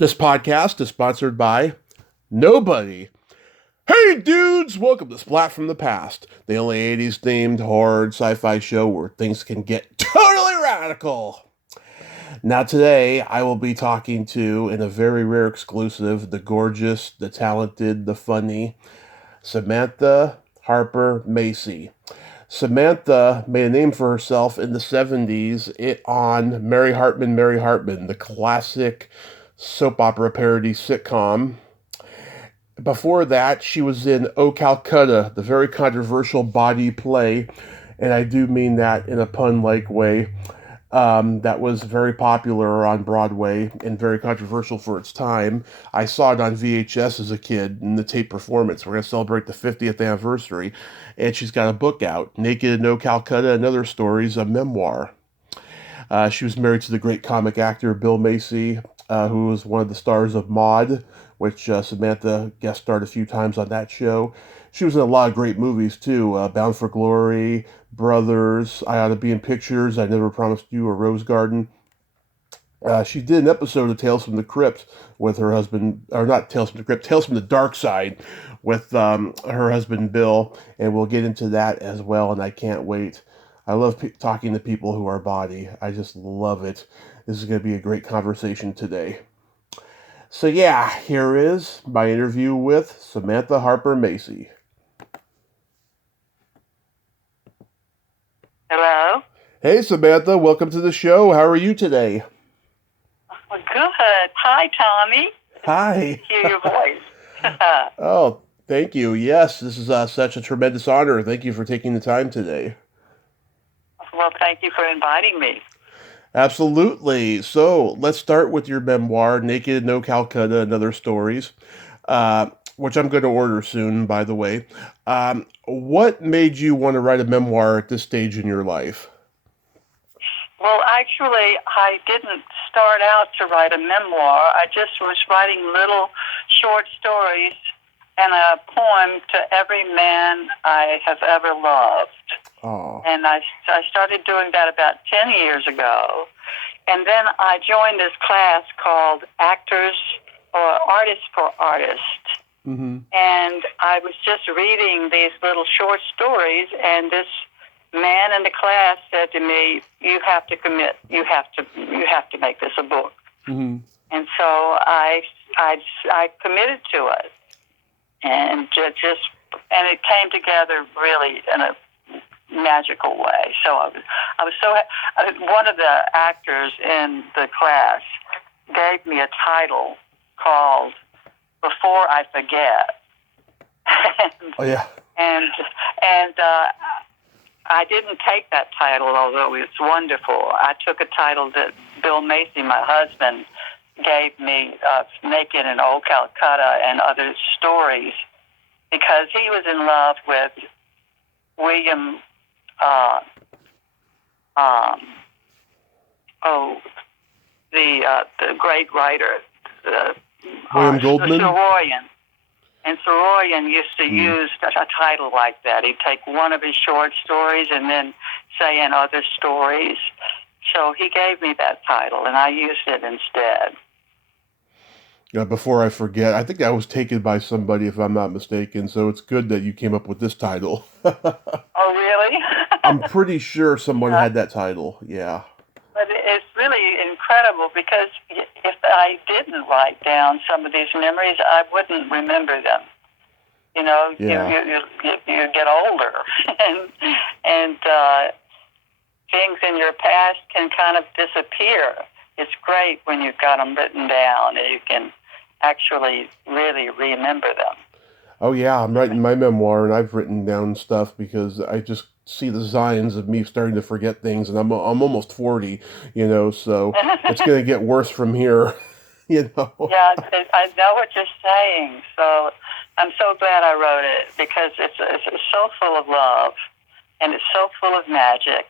This podcast is sponsored by nobody. Hey dudes, welcome to Splat from the Past, the only 80s themed horror sci-fi show where things can get totally radical. Now today I will be talking to, in a very rare exclusive, the gorgeous, the talented, the funny, Samantha Harper Macy. Samantha made a name for herself in the 70s on Mary Hartman, the classic soap opera parody sitcom. Before that, she was in Oh Calcutta, the very controversial body play, and I do mean that in a pun-like way. That was very popular on Broadway and very controversial for its time. I saw it on VHS as a kid in the tape performance. We're going to celebrate the 50th anniversary, and she's got a book out, Naked in No Calcutta and Other Stories, a memoir. She was married to the great comic actor Bill Macy, who was one of the stars of Maude, which Samantha guest starred a few times on that show. She was in a lot of great movies too, Bound for Glory, Brothers, I Ought to Be in Pictures, I Never Promised You, or Rose Garden. She did an episode of Tales from the Crypt with her husband, or not Tales from the Crypt, Tales from the Dark Side with her husband Bill, and we'll get into that as well, and I can't wait. I love talking to people who are body. I just love it. This is going to be a great conversation today. So yeah, here is my interview with Samantha Harper Macy. Hello? Hey Samantha, welcome to the show. How are you today? Well, good. Hi, Tommy. Hi. Hear your voice. Oh, thank you. Yes, this is such a tremendous honor. Thank you for taking the time today. Well, thank you for inviting me. Absolutely. So let's start with your memoir, Naked, No Calcutta, and Other Stories, which I'm going to order soon, by the way. What made you want to write a memoir at this stage in your life? Well, actually, I didn't start out to write a memoir. I just was writing little short stories and a poem to every man I have ever loved. Oh. And I started doing that about 10 years ago. And then I joined this class called Actors or Artists for Artists. Mm-hmm. And I was just reading these little short stories, and this man in the class said to me, "You have to commit. You have to make this a book." Mm-hmm. And so I committed to it, and it came together really in a magical way. So I was so one of the actors in the class gave me a title called "Before I Forget." Oh yeah. And I didn't take that title, although it's wonderful. I took a title that Bill Macy, my husband, gave me, Naked in Old Calcutta and Other Stories, because he was in love with William, the great writer, William Goldman? Saroyan. And Saroyan used to use a title like that. He'd take one of his short stories and then say in Other Stories. So he gave me that title, and I used it instead. Yeah, Before I Forget. I think that was taken by somebody, if I'm not mistaken, so it's good that you came up with this title. Oh, really? I'm pretty sure someone had that title, yeah. But it's really incredible, because if I didn't write down some of these memories, I wouldn't remember them. You know, Yeah. you get older, and things in your past can kind of disappear. It's great when you've got them written down and you can actually really remember them. Oh yeah, I'm writing my memoir, and I've written down stuff because I just see the signs of me starting to forget things, and I'm almost 40, so it's going to get worse from here, Yeah, I know what you're saying. So I'm so glad I wrote it, because it's so full of love, and it's so full of magic,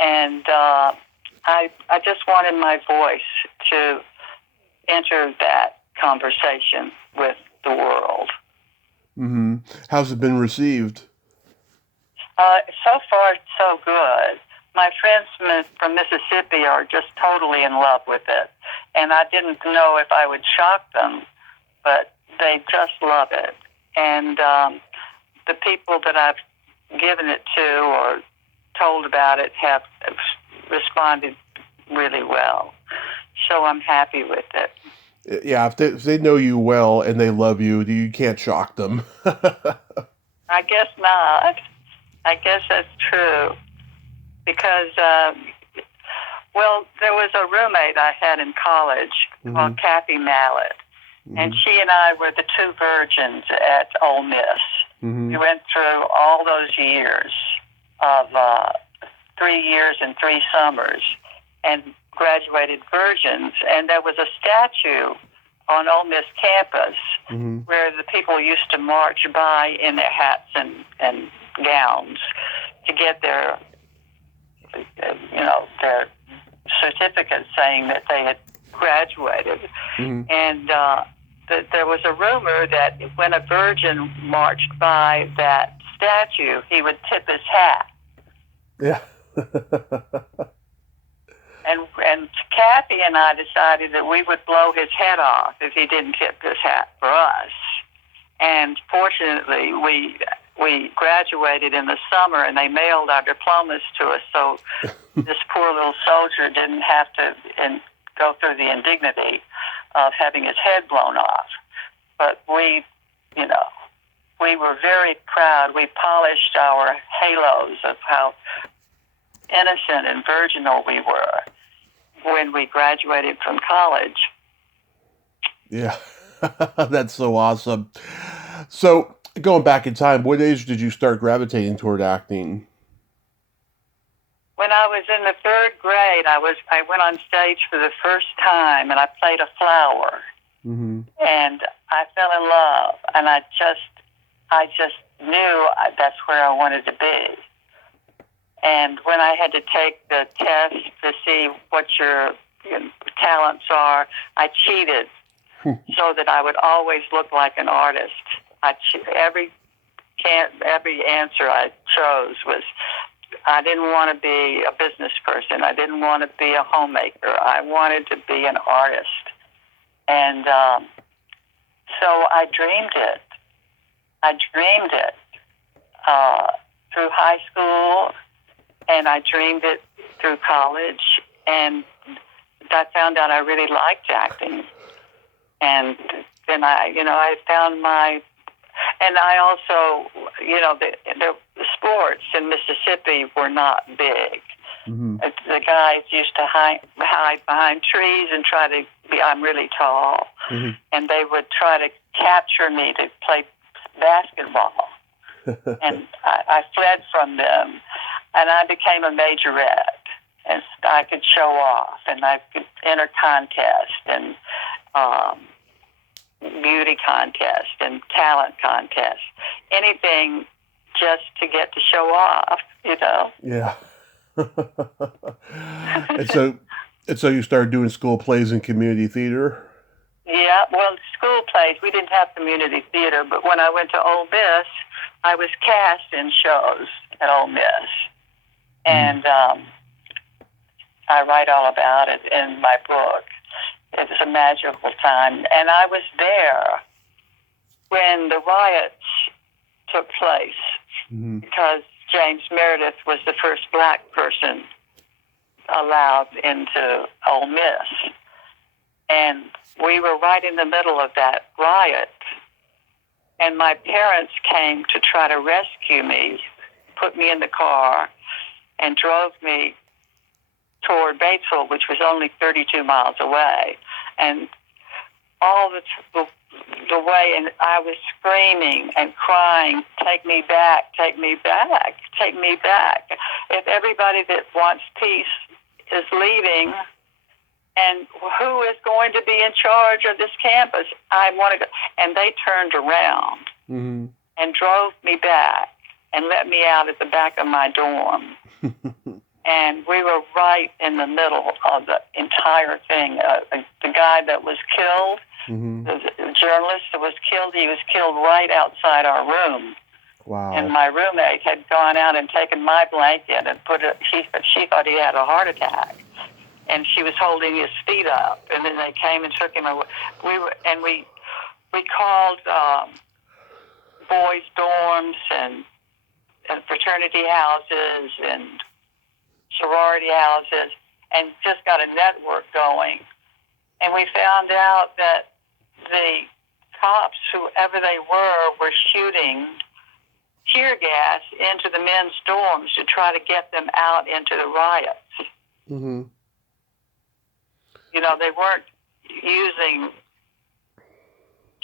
and I just wanted my voice to enter that conversation with the world. Mm-hmm. How's it been received? So far, so good. my friends from Mississippi are just totally in love with it. And I didn't know if I would shock them, but they just love it. And the people that I've given it to or told about it have responded really well. So I'm happy with it. Yeah, if they know you well and they love you, you can't shock them. I guess not. I guess that's true. Because, well, there was a roommate I had in college called Kathy Mallet. And she and I were the two virgins at Ole Miss. We went through all those years of 3 years and 3 summers and graduated virgins. And there was a statue on Ole Miss campus where the people used to march by in their hats and gowns to get their certificate saying that they had graduated. And there was a rumor that when a virgin marched by that statue, he would tip his hat. Yeah. And Kathy and I decided that we would blow his head off if he didn't tip his hat for us. And fortunately, we graduated in the summer, and they mailed our diplomas to us, so this poor little soldier didn't have to go through the indignity of having his head blown off. But we were very proud. We polished our halos of how innocent and virginal we were when we graduated from college. Yeah, that's so awesome. So, going back in time, what age did you start gravitating toward acting? When I was in the 3rd grade, I went on stage for the first time, and I played a flower. And I fell in love, and I just knew that's where I wanted to be. And when I had to take the test to see what your talents are, I cheated so that I would always look like an artist. Every answer I chose was, I didn't want to be a business person. I didn't want to be a homemaker. I wanted to be an artist. And so I dreamed it. Through high school, and I dreamed it through college. And I found out I really liked acting. And then I found and I also, the sports in Mississippi were not big. The guys used to hide behind trees and try to I'm really tall. And they would try to capture me to play basketball. And I fled from them, and I became a majorette. And I could show off, and I could enter contests and beauty contests and talent contests. Anything just to get to show off, Yeah. And so you started doing school plays and community theater? Yeah, well, school plays, we didn't have community theater, but when I went to Ole Miss, I was cast in shows at Ole Miss. And I write all about it in my book. It was a magical time. And I was there when the riots took place because James Meredith was the first black person allowed into Ole Miss. And we were right in the middle of that riot. And my parents came to try to rescue me, put me in the car, and drove me toward Batesville, which was only 32 miles away. And all the way, and I was screaming and crying, take me back, take me back, take me back. If everybody that wants peace is leaving, and who is going to be in charge of this campus? I want to go. And they turned around and drove me back and let me out at the back of my dorm. And we were right in the middle of the entire thing. The guy that was killed, the journalist that was killed, he was killed right outside our room. Wow. And my roommate had gone out and taken my blanket and put it. She thought he had a heart attack, and she was holding his feet up. And then they came and took him away. We called boys' dorms and fraternity houses and sorority houses, and just got a network going. And we found out that the cops, whoever they were shooting tear gas into the men's dorms to try to get them out into the riots. Mm-hmm. You know, they weren't using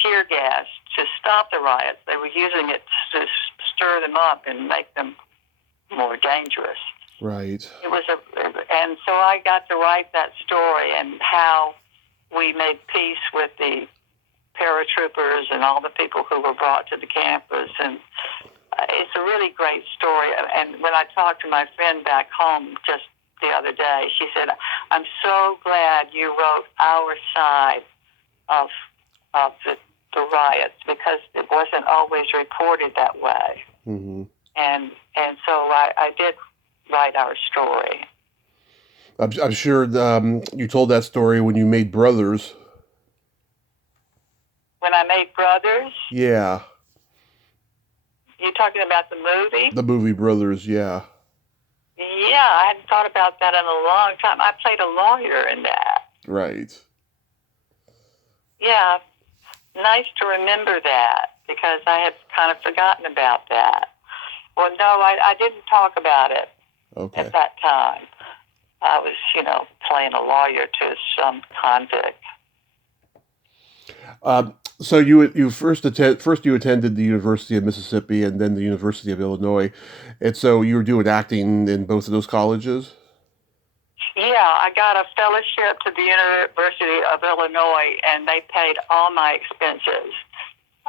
tear gas to stop the riots. They were using it to stir them up and make them more dangerous. Right. And so I got to write that story and how we made peace with the paratroopers and all the people who were brought to the campus. And it's a really great story. And when I talked to my friend back home just the other day, she said, "I'm so glad you wrote our side of the riots, because it wasn't always reported that way." Mm-hmm. And so I did write our story. I'm sure you told that story when you made Brothers. When I made Brothers? Yeah. You talking about the movie? The movie Brothers, yeah. Yeah, I hadn't thought about that in a long time. I played a lawyer in that. Right. Yeah, nice to remember that, because I had kind of forgotten about that. Well, no, I didn't talk about it at that time. I was, playing a lawyer to some convict. So you first you attended the University of Mississippi and then the University of Illinois, and so you were doing acting in both of those colleges? Yeah, I got a fellowship to the University of Illinois, and they paid all my expenses.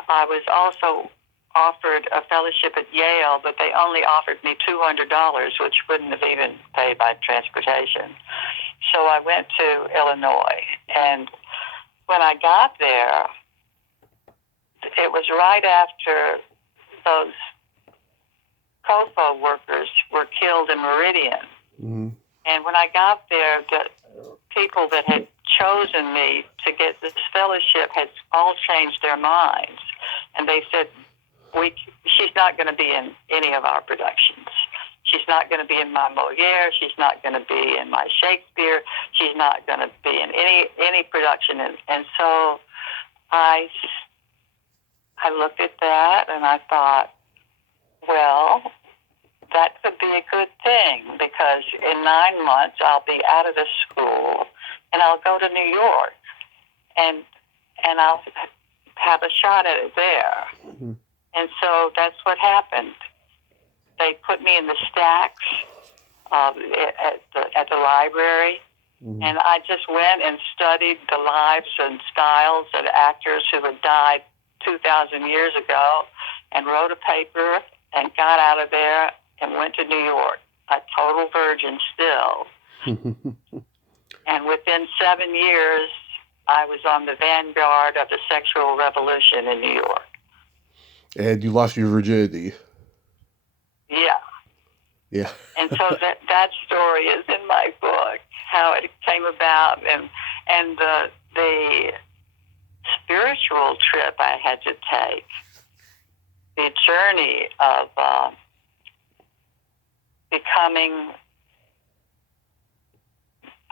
I was also offered a fellowship at Yale, but they only offered me $200, which wouldn't have even paid my transportation. So I went to Illinois, and when I got there, it was right after those COFO workers were killed in Meridian. Mm-hmm. And when I got there, the people that had chosen me to get this fellowship had all changed their minds. And they said, she's not going to be in any of our productions. She's not going to be in my Moliere. She's not going to be in my Shakespeare. She's not going to be in any production. And so I looked at that and I thought, well, that could be a good thing, because in 9 months I'll be out of the school and I'll go to New York and I'll have a shot at it there. Mm-hmm. And so that's what happened. They put me in the stacks at the library, mm-hmm. and I just went and studied the lives and styles of actors who had died 2,000 years ago, and wrote a paper and got out of there and went to New York, a total virgin still. And within 7 years, I was on the vanguard of the sexual revolution in New York. And you lost your virginity. Yeah. Yeah. And so that story is in my book, how it came about, and the spiritual trip I had to take, the journey of becoming.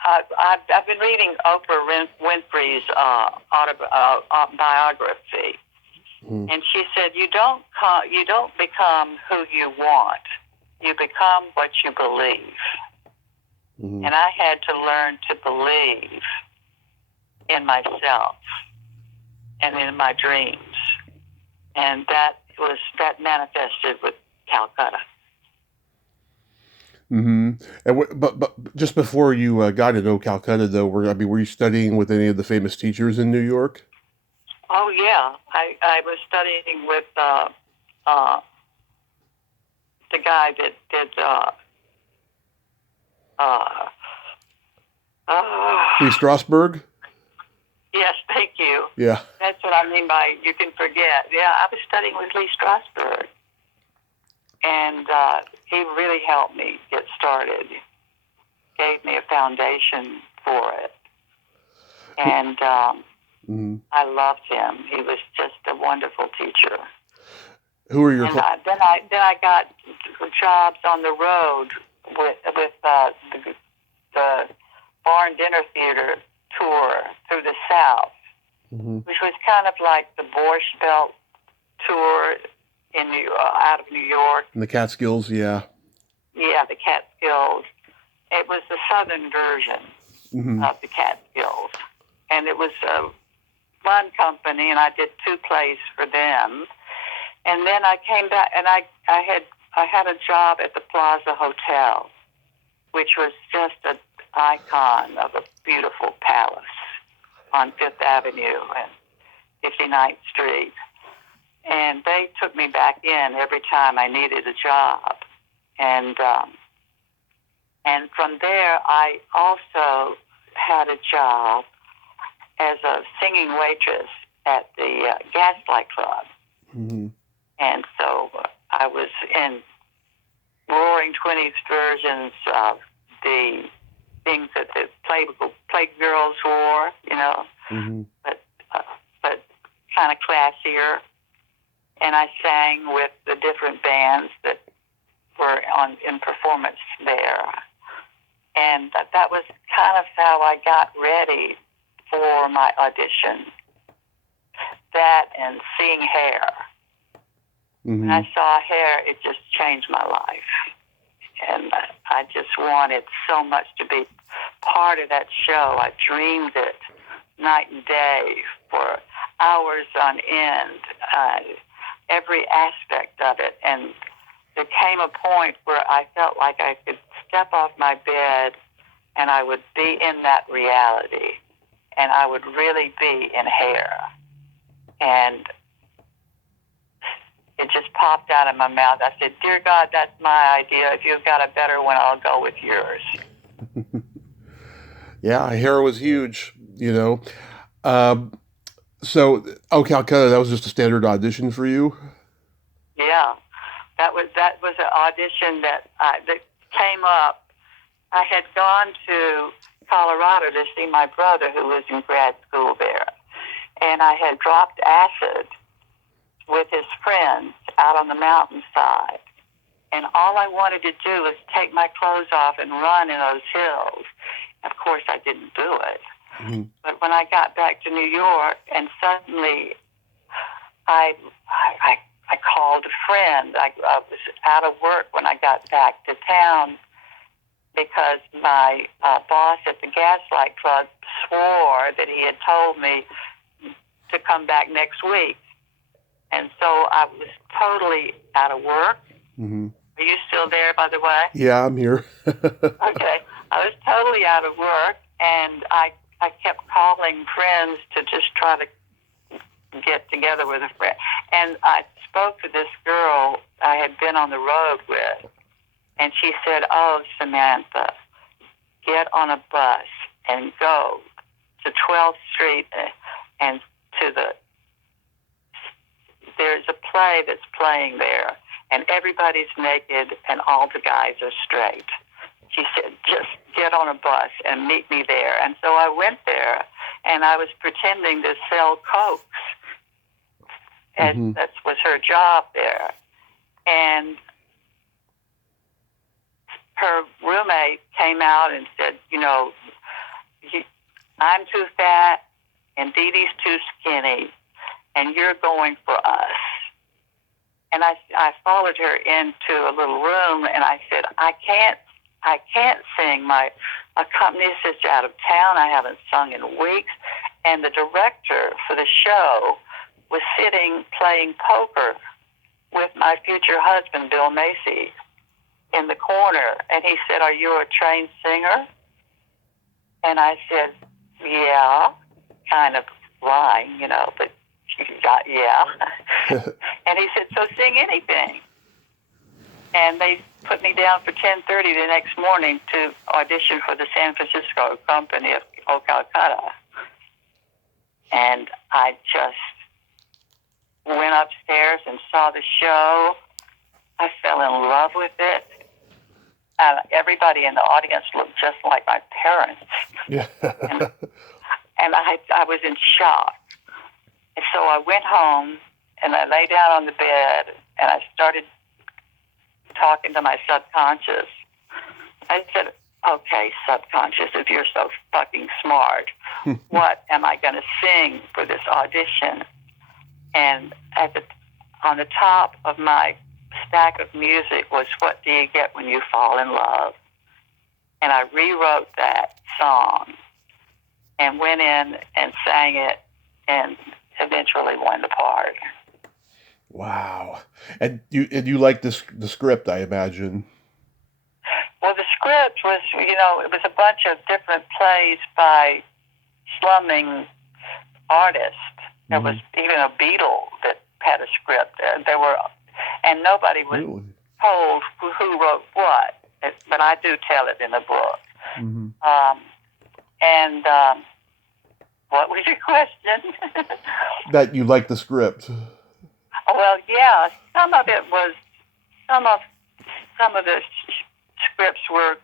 I've been reading Oprah Winfrey's biography, mm-hmm. and she said, "You don't become who you want. You become what you believe." Mm-hmm. And I had to learn to believe in myself and in my dreams, and that manifested with Calcutta. Mm-hmm. And but just before you got to know Calcutta, though, were you studying with any of the famous teachers in New York? Oh yeah, I was studying with the guy that did Lee Strasberg? Yes, thank you. Yeah. That's what I mean by you can forget. Yeah, I was studying with Lee Strasberg. And he really helped me get started, gave me a foundation for it. And I loved him. He was just a wonderful teacher. Who are your... And then I got jobs on the road with the Barn Dinner Theater tour through the South, which was kind of like the Borscht Belt tour out of New York. And the Catskills, yeah. Yeah, the Catskills. It was the southern version of the Catskills. And it was a fun company, and I did 2 plays for them. And then I came back, and I had a job at the Plaza Hotel, which was just an icon of a beautiful palace on Fifth Avenue and 59th Street. And they took me back in every time I needed a job. And from there, I also had a job as a singing waitress at the Gaslight Club. And so I was in Roaring Twenties versions of the things that the Playgirls wore, you know, but kind of classier. And I sang with the different bands that were in performance there. And that was kind of how I got ready for my audition. That and seeing Hair. When I saw Hair, it just changed my life. And I just wanted so much to be part of that show. I dreamed it night and day for hours on end, every aspect of it. And there came a point where I felt like I could step off my bed and I would be in that reality. And I would really be in Hair. And it just popped out of my mouth. I said, "Dear God, that's my idea. If you've got a better one, I'll go with yours." Yeah, Hair was huge, you know. So, oh, Calcutta, that was just a standard audition for you? Yeah, that was an audition that came up. I had gone to Colorado to see my brother who was in grad school there. And I had dropped acid with his friends out on the mountainside. And all I wanted to do was take my clothes off and run in those hills. Of course, I didn't do it. But when I got back to New York, and suddenly I called a friend. I was out of work when I got back to town because my boss at the Gaslight Club swore that he had told me to come back next week. And so I was totally out of work. Are you still there, by the way? Yeah, I'm here. Okay. I was totally out of work, and I kept calling friends to just try to get together with a friend. And I spoke to this girl I had been on the road with, and she said, "Oh, Samantha, get on a bus and go to 12th Street and to there's a play that's playing there, and everybody's naked and all the guys are straight." She said, "Just get on a bus and meet me there." And so I went there, and I was pretending to sell Cokes. And that was her job there. And her roommate came out and said, "You know, I'm too fat and Dee Dee's too skinny, and you're going for us." And I followed her into a little room, and I said, I can't sing. My accompanist is out of town. I haven't sung in weeks. And the director for the show was sitting playing poker with my future husband, Bill Macy, in the corner. And he said, "Are you a trained singer?" And I said, "Yeah," kind of lying, you know, but yeah. And he said, "So sing anything." And they put me down for 10:30 the next morning to audition for the San Francisco company of Calcutta. And I just went upstairs and saw the show, I fell in love with it. Everybody in the audience looked just like my parents. Yeah. And I was in shock. And so I went home and I lay down on the bed and I started talking to my subconscious. I said, okay, subconscious, if you're so fucking smart, what am I going to sing for this audition? And on the top of my stack of music was What Do You Get When You Fall in Love? And I rewrote that song and went in and sang it and eventually won the part. Wow. And you like the script, I imagine. Well, the script was, it was a bunch of different plays by slumming artists. There was even a Beatle that had a script. And nobody was told who wrote what. But I do tell it in the book. Mm-hmm. What was your question? That you like the script. Well, yeah. Some of the scripts were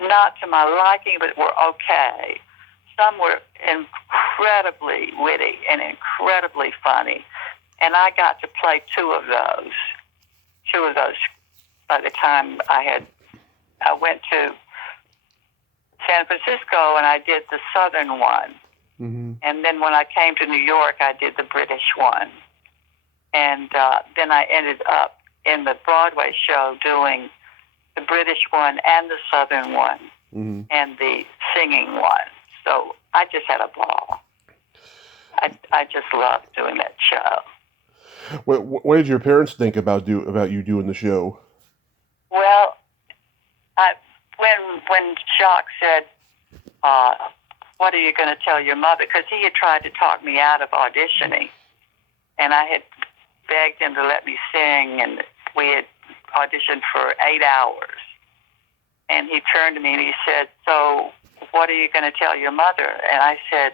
not to my liking, but were okay. Some were incredibly witty and incredibly funny, and I got to play two of those. By the time I went to San Francisco and I did the Southern one. Mm-hmm. And then when I came to New York, I did the British one. And then I ended up in the Broadway show doing the British one and the Southern one, mm-hmm. and the singing one. So I just had a ball. I just loved doing that show. What did your parents think about you doing the show? Well, when Jacques said, what are you going to tell your mother? Because he had tried to talk me out of auditioning. And I had begged him to let me sing, and we had auditioned for 8 hours. And he turned to me and he said, so what are you going to tell your mother? And I said,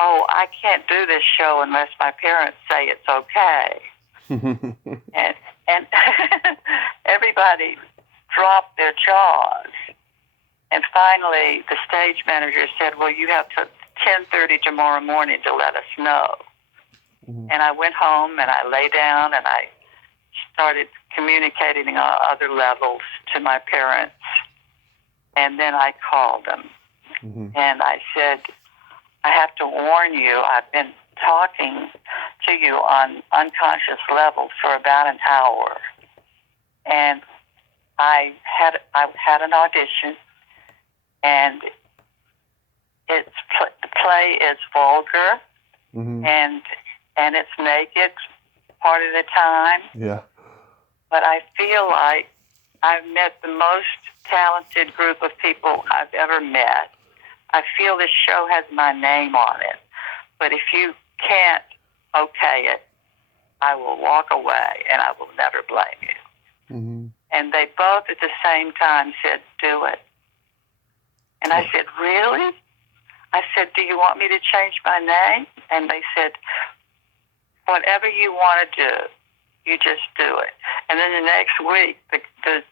oh, I can't do this show unless my parents say it's okay. and everybody dropped their jaws. And finally, the stage manager said, well, you have to 10:30 tomorrow morning to let us know. Mm-hmm. And I went home and I lay down and I started communicating on other levels to my parents. And then I called them. Mm-hmm. And I said, I have to warn you, I've been talking to you on unconscious levels for about an hour. And I had an audition, and the play is vulgar, mm-hmm. and it's naked part of the time. Yeah. But I feel like I've met the most talented group of people I've ever met. I feel this show has my name on it. But if you can't okay it, I will walk away and I will never blame you. Mm-hmm. And they both at the same time said, do it. And I said, really? I said, do you want me to change my name? And they said, whatever you want to do, you just do it. And then the next week, the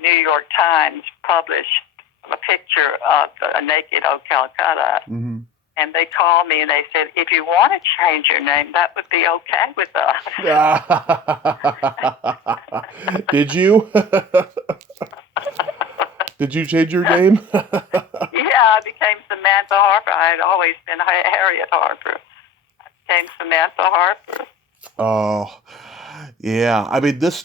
New York Times published a picture of a naked old Calcutta. Mm-hmm. And they called me and they said, if you want to change your name, that would be okay with us. Did you? Did you change your name? Yeah, I became Samantha Harper. I had always been Harriet Harper. I became Samantha Harper. Oh, yeah. I mean, this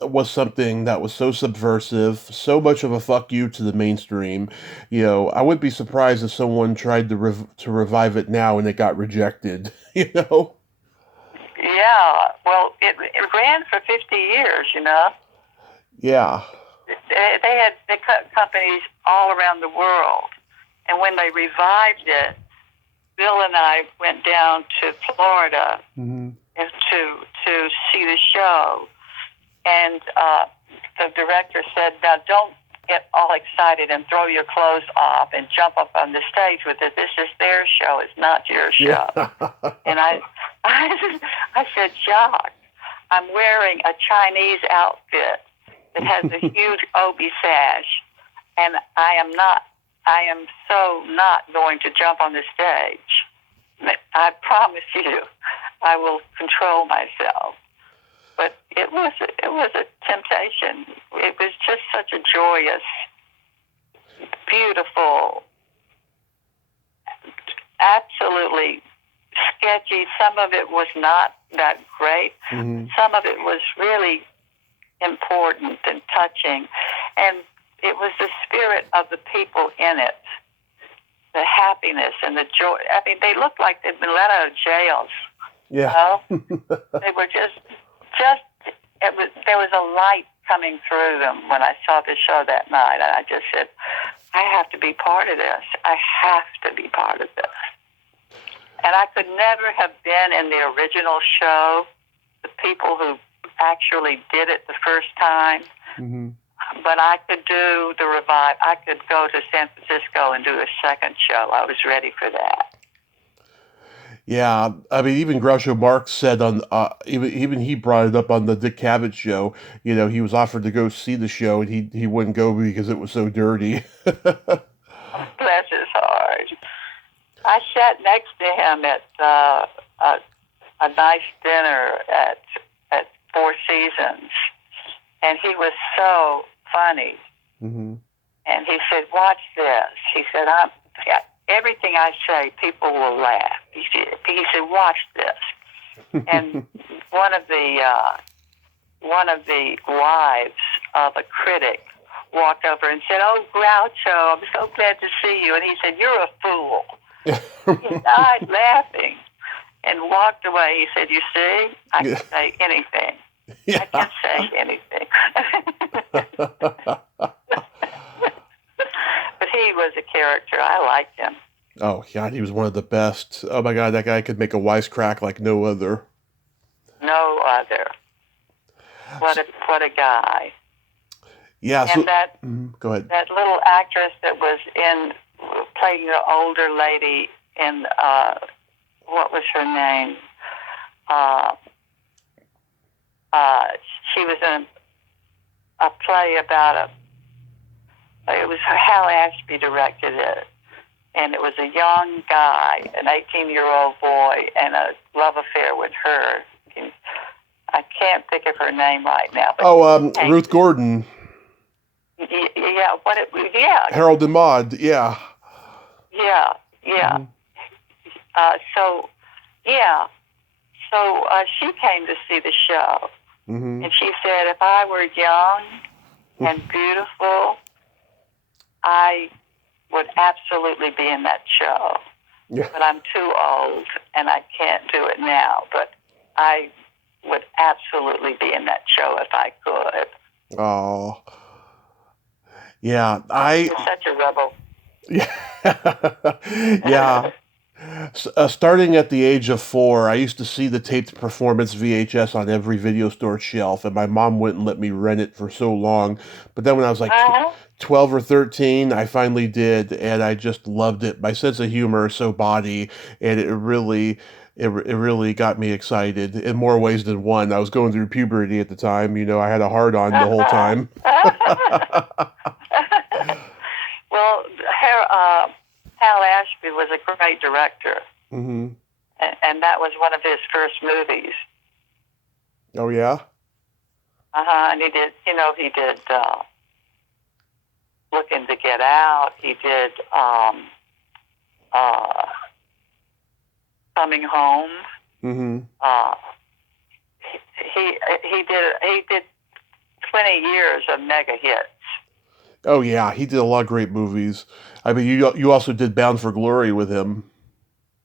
was something that was so subversive, so much of a fuck you to the mainstream. You know, I wouldn't be surprised if someone tried to revive it now and it got rejected. You know? Yeah. Well, it ran for 50 years. You know. Yeah. They cut companies all around the world, and when they revived it, Bill and I went down to Florida. Mm-hmm. To see the show, and the director said, now don't get all excited and throw your clothes off and jump up on the stage with it. This is their show, it's not your show. Yeah. And I said, Jacques, I'm wearing a Chinese outfit that has a huge obi sash, and I am so not going to jump on the stage. I promise you, I will control myself. But it was a temptation. It was just such a joyous, beautiful, absolutely sketchy. Some of it was not that great. Mm-hmm. Some of it was really important and touching. And it was the spirit of the people in it, the happiness and the joy. I mean, they looked like they'd been let out of jails. Yeah. You know? They were just there was a light coming through them when I saw the show that night. And I just said, I have to be part of this. I have to be part of this. And I could never have been in the original show, the people who actually did it the first time. Mm-hmm. But I could do the revive. I could go to San Francisco and do a second show. I was ready for that. Yeah, I mean, even Groucho Marx said on even he brought it up on the Dick Cavett show. You know, he was offered to go see the show, and he wouldn't go because it was so dirty. Bless his heart. I sat next to him at a nice dinner at Four Seasons, and he was so funny. Mm-hmm. And he said, "Watch this." He said, "Everything I say, people will laugh." He said, "Watch this." And one of the wives of a critic walked over and said, "Oh, Groucho, I'm so glad to see you." And he said, "You're a fool." He died laughing and walked away. He said, "You see, I can say anything. Yeah. I can say anything." But he was a character. I liked him. Oh, God, he was one of the best. Oh, my God, that guy could make a wisecrack like no other. No other. What a guy. Yeah, and that go ahead. That little actress that was playing the older lady in what was her name? She was in a play about it was Hal Ashby directed it, and it was a young guy, an 18-year-old boy, and a love affair with her. I can't think of her name right now. But Ruth Gordon. Yeah, Harold and Maude, yeah. Yeah. Mm-hmm. So she came to see the show, mm-hmm. and she said, if I were young and beautiful, I would absolutely be in that show. Yeah. But I'm too old, and I can't do it now. But I would absolutely be in that show if I could. Oh. Yeah, You're such a rebel. Yeah. Yeah. Starting at the age of 4, I used to see the taped performance VHS on every video store shelf, and my mom wouldn't let me rent it for so long. But then when I was like 12 or 13, I finally did, and I just loved it. My sense of humor is so body, and it really got me excited in more ways than one. I was going through puberty at the time. You know, I had a hard-on the whole time. Well, Hal Ashby was a great director, mm-hmm. and that was one of his first movies. Oh yeah. And he did Looking to Get Out. He did Coming Home. Mm-hmm. He did 20 years of mega hits. Oh yeah, he did a lot of great movies. I mean, you also did Bound for Glory with him.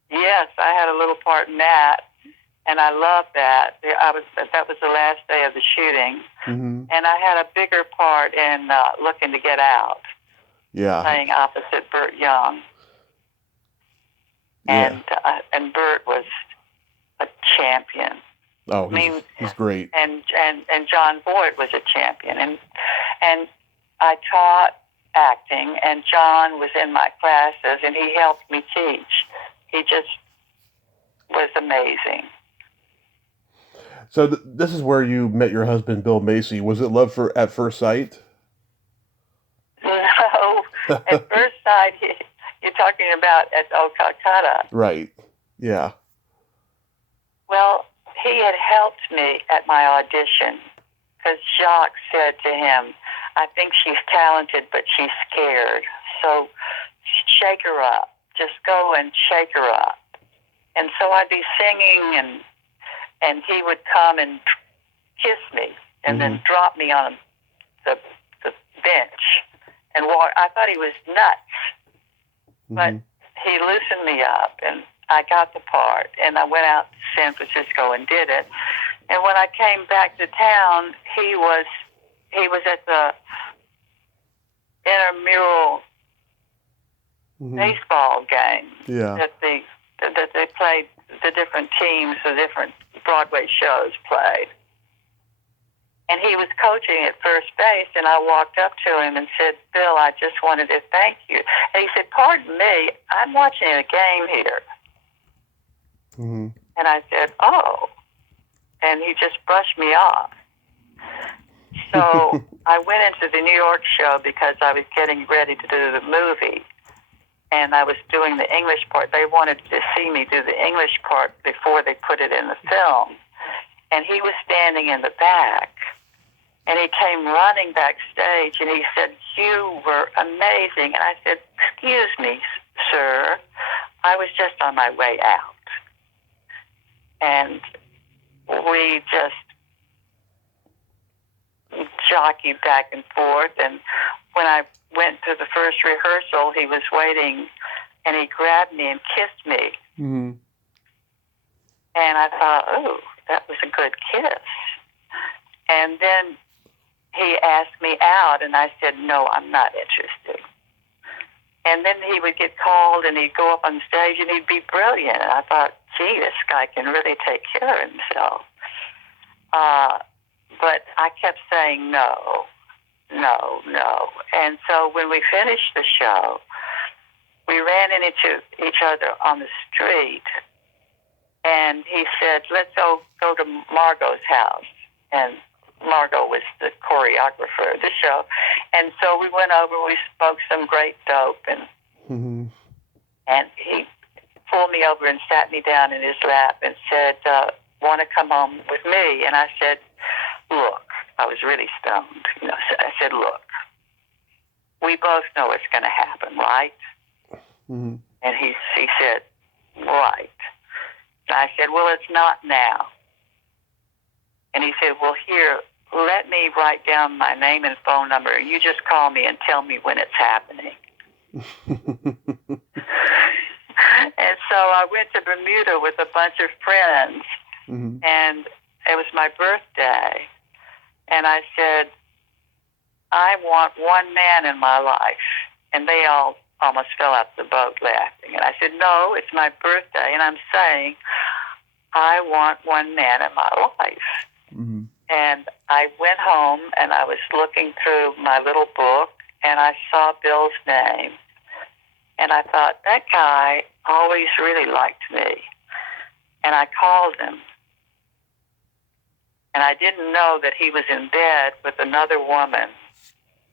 Yes, I had a little part in that, and I loved that. That was the last day of the shooting, mm-hmm. and I had a bigger part in Looking to Get Out. Yeah, playing opposite Burt Young. Yeah. And Burt was a champion. Oh, he's great. And John Boyd was a champion, and I taught acting, and John was in my classes, and he helped me teach. He just was amazing. So this is where you met your husband, Bill Macy. Was it love at first sight? No, at first sight, you're talking about at Calcutta. Right. Yeah. Well, he had helped me at my audition because Jacques said to him, I think she's talented, but she's scared. So shake her up. Just go and shake her up. And so I'd be singing, and he would come and kiss me and then drop me on the bench and walk. I thought he was nuts, but he loosened me up, and I got the part, and I went out to San Francisco and did it. And when I came back to town, he was at the intramural baseball game that they played. The different teams, the different Broadway shows played. And he was coaching at first base, and I walked up to him and said, Bill, I just wanted to thank you. And he said, pardon me, I'm watching a game here. And I said, oh. And he just brushed me off. So I went into the New York show because I was getting ready to do the movie. And I was doing the English part. They wanted to see me do the English part before they put it in the film. And he was standing in the back. And he came running backstage, and he said, you were amazing. And I said, excuse me, sir. I was just on my way out. And we just jockeyed back and forth. And when I went to the first rehearsal, he was waiting, and he grabbed me and kissed me. And I thought, oh, that was a good kiss. And then he asked me out, and I said, no, I'm not interested. And then he would get called, and he'd go up on stage, and he'd be brilliant. And I thought, gee, this guy can really take care of himself. But I kept saying no. And so when we finished the show, we ran into each other on the street, and he said, let's go to Margot's house. And Margot was the choreographer of the show. And so we went over, we smoked some great dope, and he pulled me over and sat me down in his lap and said, want to come home with me? And I said, look, I was really stoned. So I said, look, we both know it's going to happen, right? And he said, right. And I said, well, it's not now. And he said, well, here, let me write down my name and phone number, and you just call me and tell me when it's happening. And so I went to Bermuda with a bunch of friends, and it was my birthday. And I said, I want one man in my life. And they all almost fell out the boat laughing. And I said, no, it's my birthday, and I'm saying, I want one man in my life. And I went home, and I was looking through my little book, and I saw Bill's name. And I thought, that guy always really liked me. And I called him. And I didn't know that he was in bed with another woman,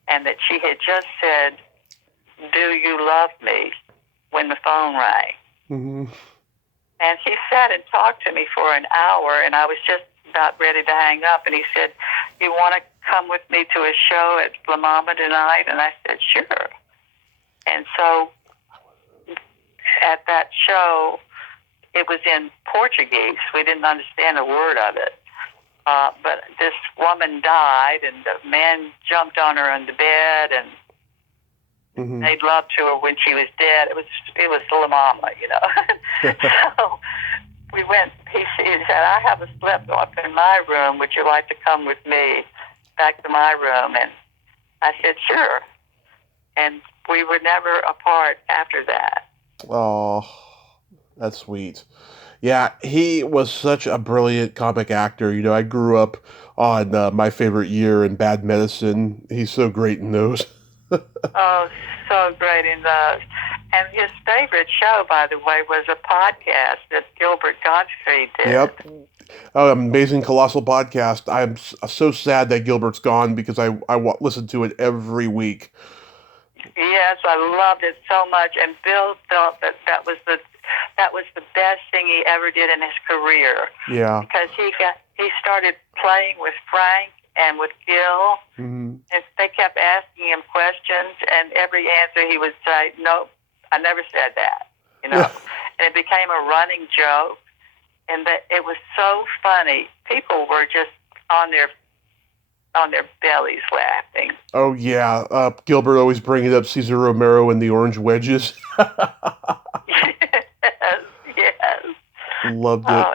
and that she had just said, do you love me, when the phone rang. And he sat and talked to me for an hour, and I was just about ready to hang up. And he said, you want to come with me to a show at La Mama tonight? And I said, sure. And so at that show, it was in Portuguese. We didn't understand a word of it. But this woman died, and the man jumped on her in the bed and made love to her when she was dead. It was La Mama, So we went. He said, I have a slip up in my room. Would you like to come with me back to my room? And I said, sure. And we were never apart after that. Oh, that's sweet. Yeah, he was such a brilliant comic actor. I grew up on My Favorite Year and Bad Medicine. He's so great in those. Oh, so great in those. And his favorite show, by the way, was a podcast that Gilbert Gottfried did. Yep. Amazing Colossal Podcast. I'm so sad that Gilbert's gone because I listen to it every week. Yes, I loved it so much, and Bill felt that was the best thing he ever did in his career. Yeah. Because he started playing with Frank and with Gil, Mm-hmm. and they kept asking him questions, and every answer he would say, "Nope, I never said that." Yeah. And it became a running joke, and that it was so funny. People were just on their bellies laughing. Oh yeah, Gilbert always bringing up Cesar Romero and the Orange Wedges. Yes. Loved it. Oh,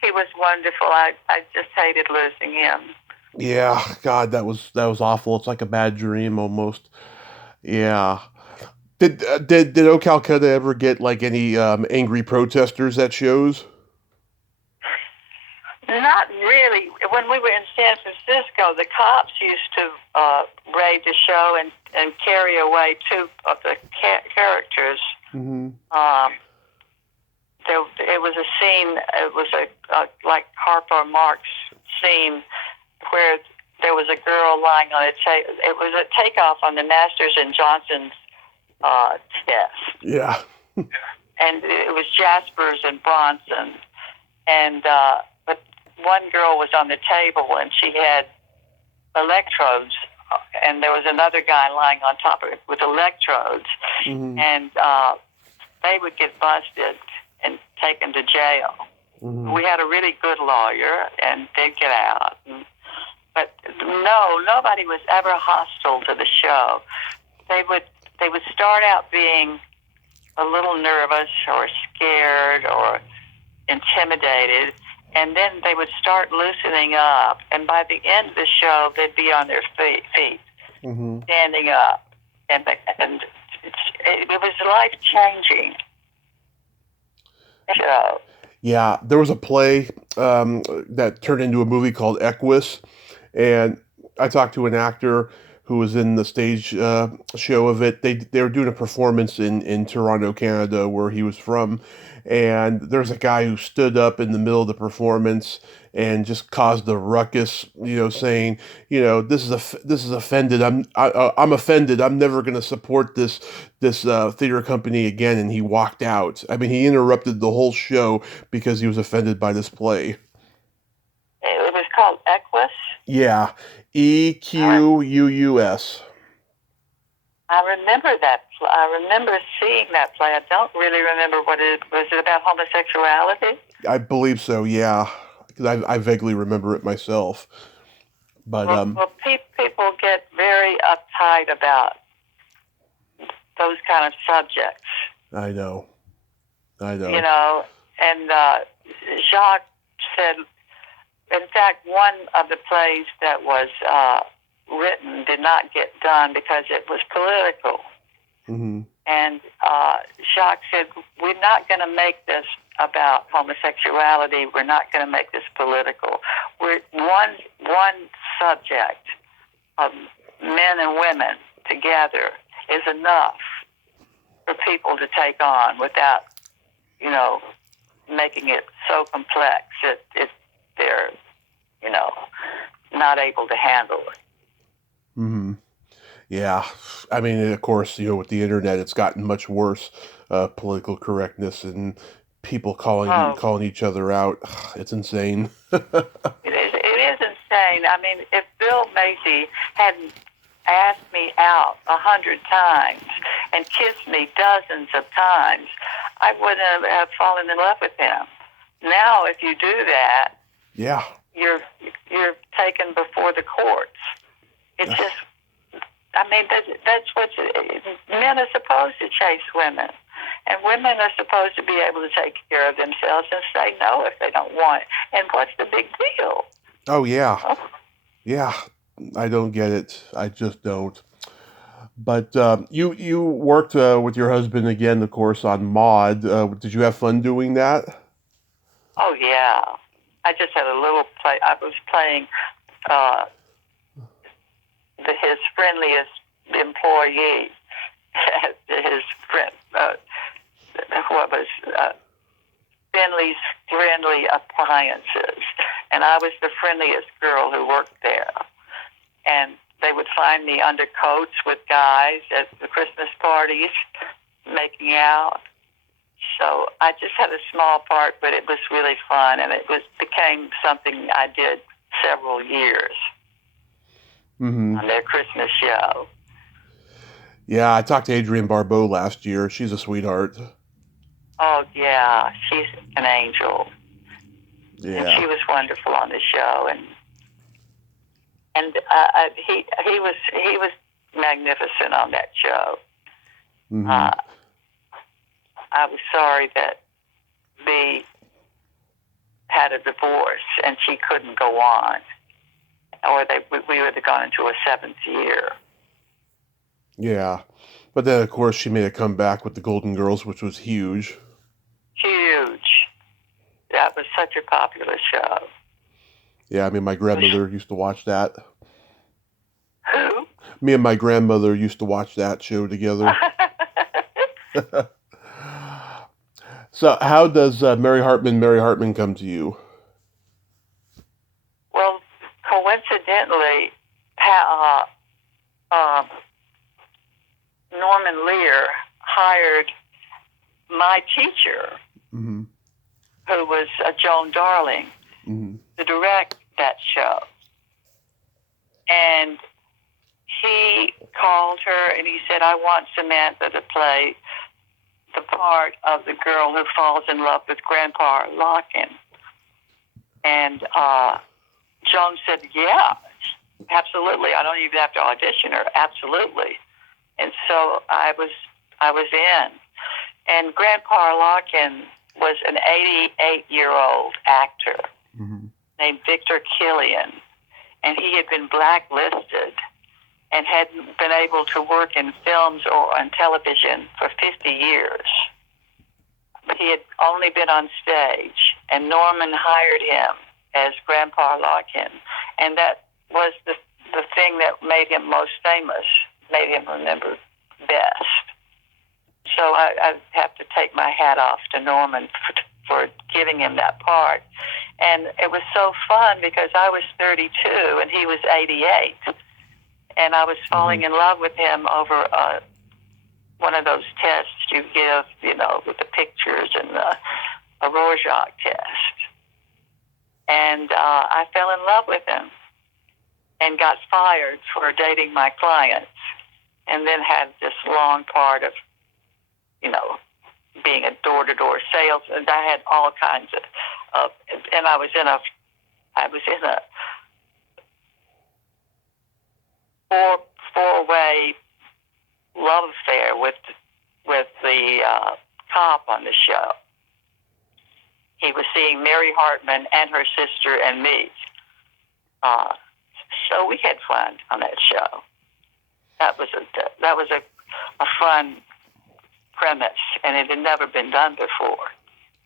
he was wonderful. I just hated losing him. Yeah, God, that was awful. It's like a bad dream almost. Yeah. Did O Calcutta ever get like any angry protesters at shows? Not really. When we were in San Francisco, the cops used to raid the show and carry away two of the characters. Mm-hmm. It was a scene. It was a like Harper Marx scene where there was a girl lying on a table. It was a takeoff on the Masters and Johnson's test. Yeah. And it was Jaspers and Bronson, and but one girl was on the table and she had electrodes, and there was another guy lying on top of it with electrodes, Mm-hmm. and they would get busted and taken to jail. Mm-hmm. We had a really good lawyer, and they'd get out. But no, nobody was ever hostile to the show. They would start out being a little nervous or scared or intimidated, and then they would start loosening up. And by the end of the show, they'd be on their feet, Mm-hmm. standing up, and it was life-changing show. Yeah, there was a play that turned into a movie called Equus, and I talked to an actor who was in the stage show of it. They were doing a performance in Toronto, Canada, where he was from, and there's a guy who stood up in the middle of the performance and just caused a ruckus, saying, this is offended. I'm offended. I'm never going to support this theater company again. And he walked out. I mean, he interrupted the whole show because he was offended by this play. It was called Equus. Yeah, Equus. I remember that. I remember seeing that play. I don't really remember what it was. It about homosexuality? I believe so. Yeah, because I vaguely remember it myself. But well, people get very uptight about those kind of subjects. I know. And Jacques said, in fact, one of the plays that was written did not get done because it was political. Mm-hmm. And Jacques said, we're not going to make this about homosexuality. We're not going to make this political. We're one subject of men and women together is enough for people to take on without, making it so complex that they're, not able to handle it. Mm-hmm. Yeah, I mean, of course, with the internet, it's gotten much worse. Political correctness and people calling each other out. It's insane. It is insane. I mean, if Bill Macy hadn't asked me out 100 times and kissed me dozens of times, I wouldn't have fallen in love with him. Now, if you do that, yeah, you're taken before the courts. It's just, I mean, that's what men are supposed to chase women, and women are supposed to be able to take care of themselves and say no if they don't want it. And what's the big deal? Oh yeah, yeah. I don't get it. I just don't. But you worked with your husband again, of course, on Maude. Did you have fun doing that? Oh yeah, I just had a little play. I was playing his friendliest employee, his friend, what was Finley's Friendly Appliances, and I was the friendliest girl who worked there. And they would find me under coats with guys at the Christmas parties, making out. So I just had a small part, but it was really fun, and it became something I did several years on their Christmas show. Yeah, I talked to Adrienne Barbeau last year. She's a sweetheart. Oh yeah, she's an angel. Yeah, and she was wonderful on the show, and he was magnificent on that show. I was sorry that B had a divorce and she couldn't go on, or we would have gone into a seventh year. Yeah, but then of course she made a comeback with the Golden Girls, which was huge. Huge. That was such a popular show. Yeah, I mean, my grandmother used to watch that. Who? Me and my grandmother used to watch that show together. So how does Mary Hartman come to you? Well, coincidentally, Norman Lear hired my teacher, who was Joan Darling, to direct that show. And he called her and he said, I want Samantha to play the part of the girl who falls in love with Grandpa Larkin. And Joan said, yeah, absolutely. I don't even have to audition her. Absolutely. And so I was in. And Grandpa Larkin was an 88-year-old actor named Victor Killian. And he had been blacklisted and hadn't been able to work in films or on television for 50 years. But he had only been on stage, and Norman hired him as Grandpa Larkin. And that was the thing that made him most famous, made him remembered best. So I have to take my hat off to Norman for giving him that part. And it was so fun because I was 32 and he was 88. And I was falling in love with him over one of those tests you give, with the pictures and a Rorschach test. And I fell in love with him and got fired for dating my clients, and then had this long part of, being a door-to-door sales, and I had all kinds of and I was in a four-way love affair with the cop on the show. He was seeing Mary Hartman and her sister and me. So we had fun on that show. That was a fun premise, and it had never been done before.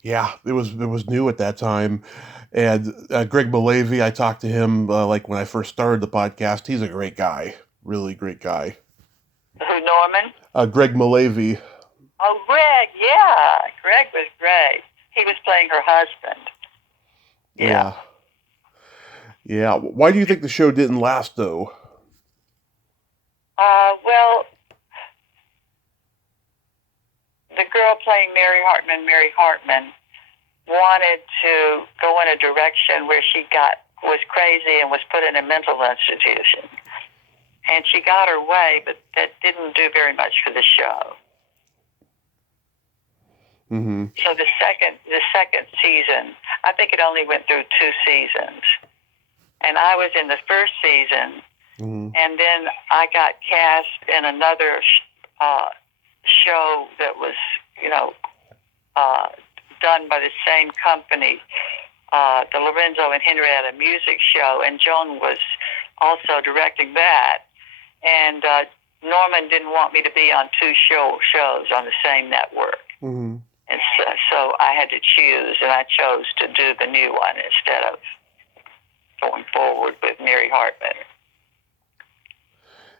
Yeah, it was new at that time. And Greg Malavy, I talked to him like when I first started the podcast. He's a great guy, really great guy. Who, Norman? Greg Malavy. Oh, Greg, yeah. Greg was great. He was playing her husband. Yeah. Yeah. Why do you think the show didn't last, though? Well, the girl playing Mary Hartman, wanted to go in a direction where she was crazy and was put in a mental institution. And she got her way, but that didn't do very much for the show. So the second season, I think it only went through 2 seasons. And I was in the first season, and then I got cast in another show that was, done by the same company, the Lorenzo and Henrietta music show, and Joan was also directing that. And Norman didn't want me to be on 2 shows on the same network. And so I had to choose, and I chose to do the new one instead of going forward with Mary Hartman.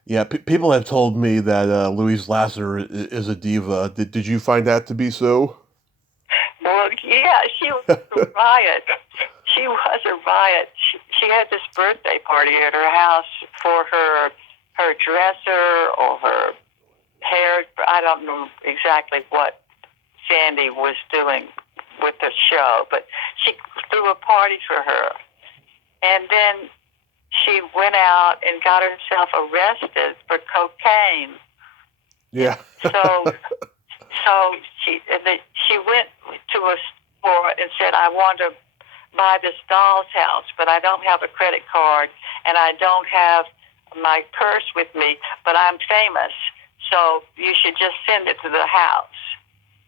Yeah, people have told me that Louise Lasser is a diva. Did you find that to be so? Well, yeah, she was a riot. She was a riot. She had this birthday party at her house for her dresser or her hair. I don't know exactly what Sandy was doing with the show, but she threw a party for her. And then she went out and got herself arrested for cocaine. Yeah. So she went to a store and said, "I want to buy this doll's house, but I don't have a credit card and I don't have my purse with me, but I'm famous, so you should just send it to the house."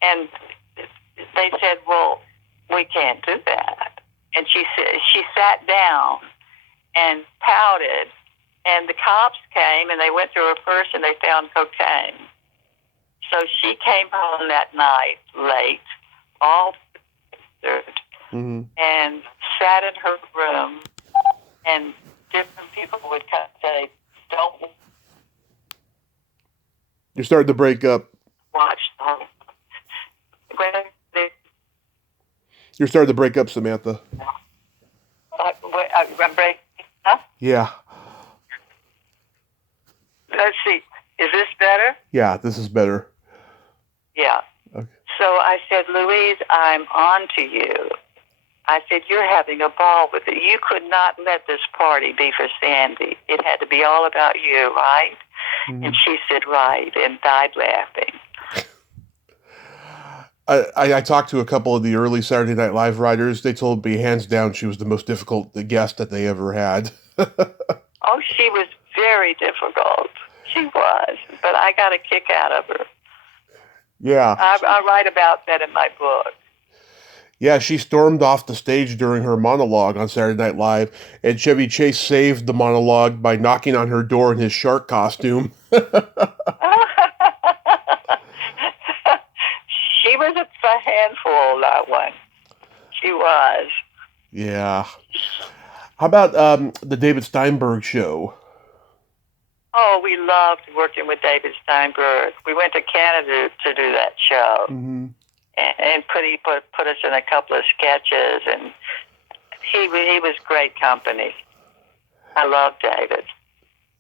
And they said, "Well, we can't do that." And she sat down and pouted, and the cops came and they went through her purse and they found cocaine. So she came home that night late, all Mm-hmm. and sat in her room, and different people would come and say, "Don't You're starting to break up. watch the whole." When they, You're starting to break up, Samantha. break, huh? Yeah. Let's see. Is this better? Yeah, this is better. Yeah. Okay. So I said, "Louise, I'm on to you." I said, "You're having a ball with it. You could not let this party be for Sandy. It had to be all about you, right?" Mm-hmm. And she said, "Right," and died laughing. I talked to a couple of the early Saturday Night Live writers. They told me hands down she was the most difficult guest that they ever had. Oh, she was very difficult. She was, but I got a kick out of her. Yeah. I write about that in my book. Yeah, she stormed off the stage during her monologue on Saturday Night Live, and Chevy Chase saved the monologue by knocking on her door in his shark costume. She was a handful, that one. She was. Yeah. How about the David Steinberg show? Oh, we loved working with David Steinberg. We went to Canada to do that show. Mm-hmm. And put us in a couple of sketches, and he was great company. I love David.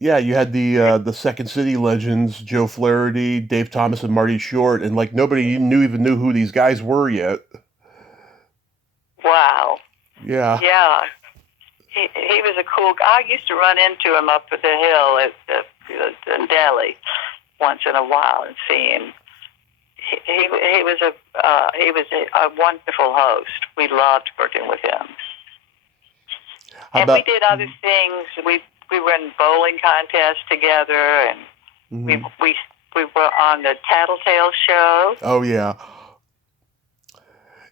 Yeah, you had the Second City legends, Joe Flaherty, Dave Thomas, and Marty Short, and like nobody even knew who these guys were yet. Wow. Yeah. Yeah. He was a cool guy. I used to run into him up at the hill in Delhi once in a while and see him. He was a wonderful host. We loved working with him. We did other things. We ran bowling contests together, and mm-hmm. we were on the Tattletale show. Oh yeah,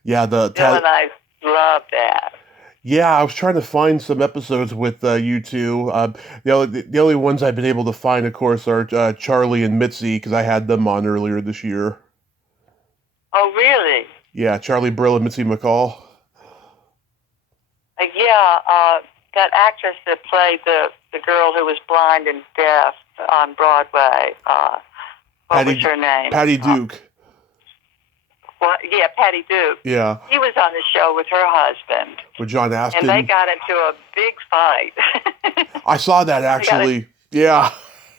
yeah. Bill and I loved that. Yeah, I was trying to find some episodes with you two. The only ones I've been able to find, of course, are Charlie and Mitzi, because I had them on earlier this year. Oh, really? Yeah, Charlie Brill and Mitzi McCall. That actress that played the girl who was blind and deaf on Broadway. What was her name? Patty Duke. Patty Duke. Yeah. He was on the show with her husband. With John Astin. And they got into a big fight. I saw that, actually. Yeah.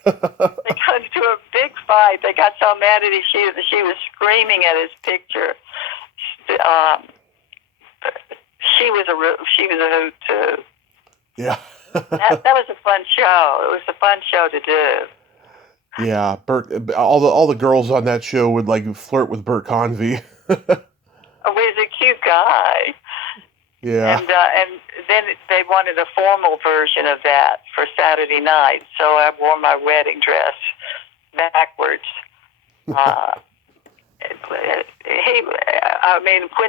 They got into a big fight. They got so mad at him, she was screaming at his picture. She was a hoot, too. Yeah. that was a fun show. It was a fun show to do. Yeah, Bert. All the girls on that show would like flirt with Bert Convy. Oh, he's a cute guy. Yeah. And then they wanted a formal version of that for Saturday night, so I wore my wedding dress backwards. When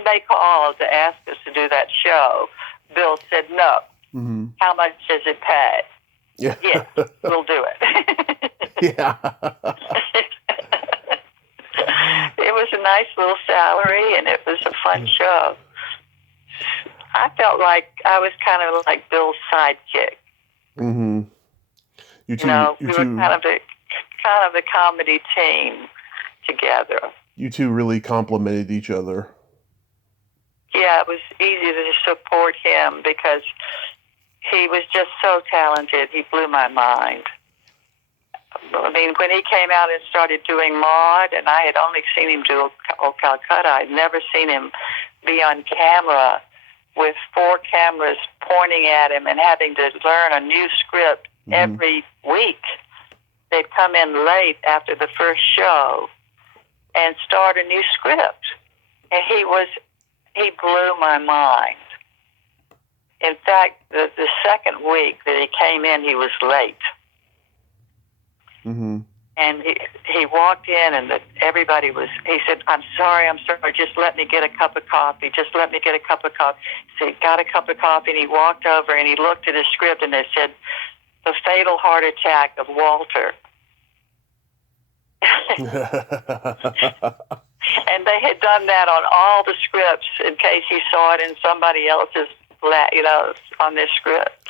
they called to ask us to do that show, Bill said no. Mm-hmm. How much does it pay? Yeah. Yes, we'll do it. Yeah. It was a nice little salary, and it was a fun show. I felt like I was kind of like Bill's sidekick. Mm-hmm. You You know, you we were two, kind of the comedy team together. you two really complimented each other. Yeah, it was easy to support him because he was just so talented. He blew my mind. I mean, when he came out and started doing Maud, and I had only seen him do Old Calcutta, I'd never seen him be on camera with 4 cameras pointing at him and having to learn a new script every week. They'd come in late after the first show and start a new script. And he blew my mind. In fact, the second week that he came in, he was late. Mm-hmm. And he walked in, and he said, I'm sorry, just let me get a cup of coffee. Just let me get a cup of coffee. So he got a cup of coffee, and he walked over, and he looked at his script, and it said, The Fatal Heart Attack of Walter. And they had done that on all the scripts in case you saw it in somebody else's, on this script.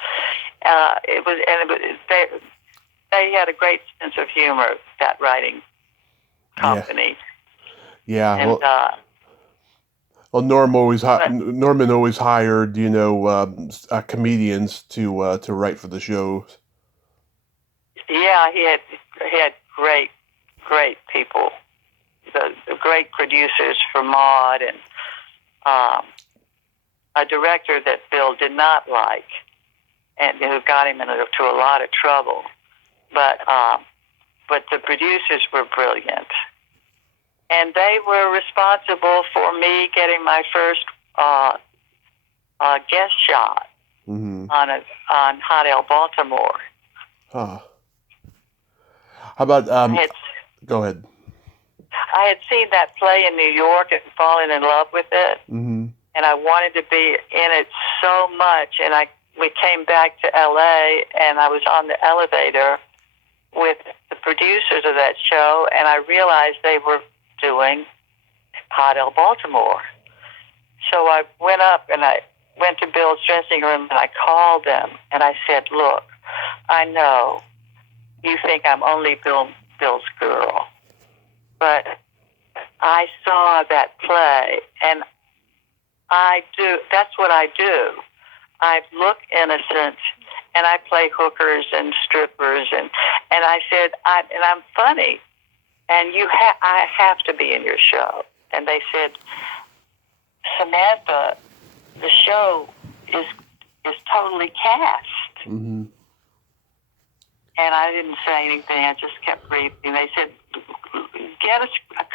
They had a great sense of humor, that writing company. Yeah. And, well, Norman always hired, comedians to write for the shows. Yeah, he had great people, the great producers for Maud, and a director that Bill did not like, and who got him into a lot of trouble. But the producers were brilliant, and they were responsible for me getting my first guest shot on Hot L Baltimore. Huh. How about go ahead. I had seen that play in New York and fallen in love with it, and I wanted to be in it so much. And we came back to L.A. and I was on the elevator with the producers of that show, and I realized they were doing Hot L Baltimore. So I went up and I went to Bill's dressing room and I called them and I said, look, I know you think I'm only Bill's girl, but I saw that play and that's what I do. I look innocent and I play hookers and strippers and I said, I'm funny and I have to be in your show. And they said, Samantha, the show is totally cast. Mm-hmm. And I didn't say anything. I just kept breathing. They said,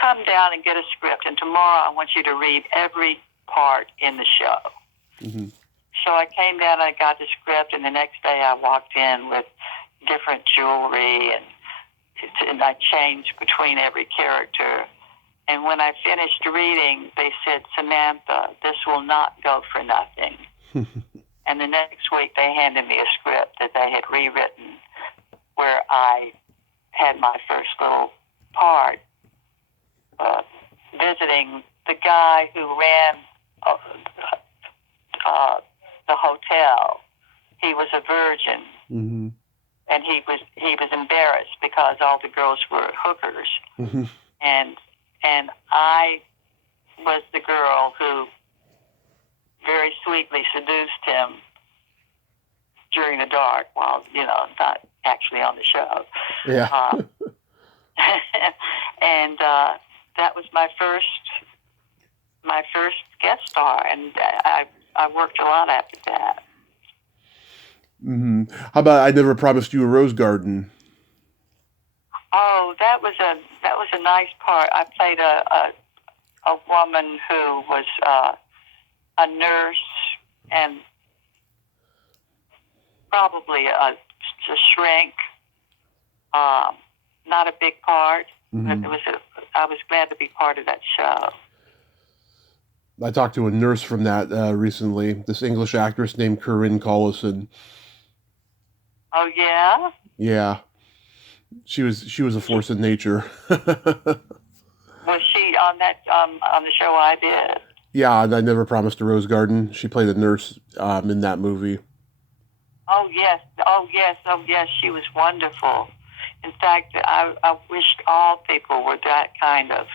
come down and get a script, and tomorrow I want you to read every part in the show. Mm-hmm. So I came down and I got the script, and the next day I walked in with different jewelry, and I changed between every character. And when I finished reading, they said, Samantha, this will not go for nothing. And the next week they handed me a script that they had rewritten where I had my first little part visiting the guy who ran the hotel. He was a virgin, and he was embarrassed because all the girls were hookers, and I was the girl who very sweetly seduced him during the dark while not actually on the show. Yeah. And that was my first guest star, and I worked a lot after that. Mm-hmm. How about I Never Promised You a Rose Garden? Oh, that was a nice part. I played a woman who was a nurse and probably a shrink. Not a big part, but I was glad to be part of that show. I talked to a nurse from that recently. This English actress named Corinne Collison. Oh yeah. Yeah, she was a force in nature. Was she on that on the show I did? Yeah, I Never Promised a Rose Garden. She played a nurse in that movie. Oh yes, oh yes, oh yes. She was wonderful. In fact, I wished all people were that kind of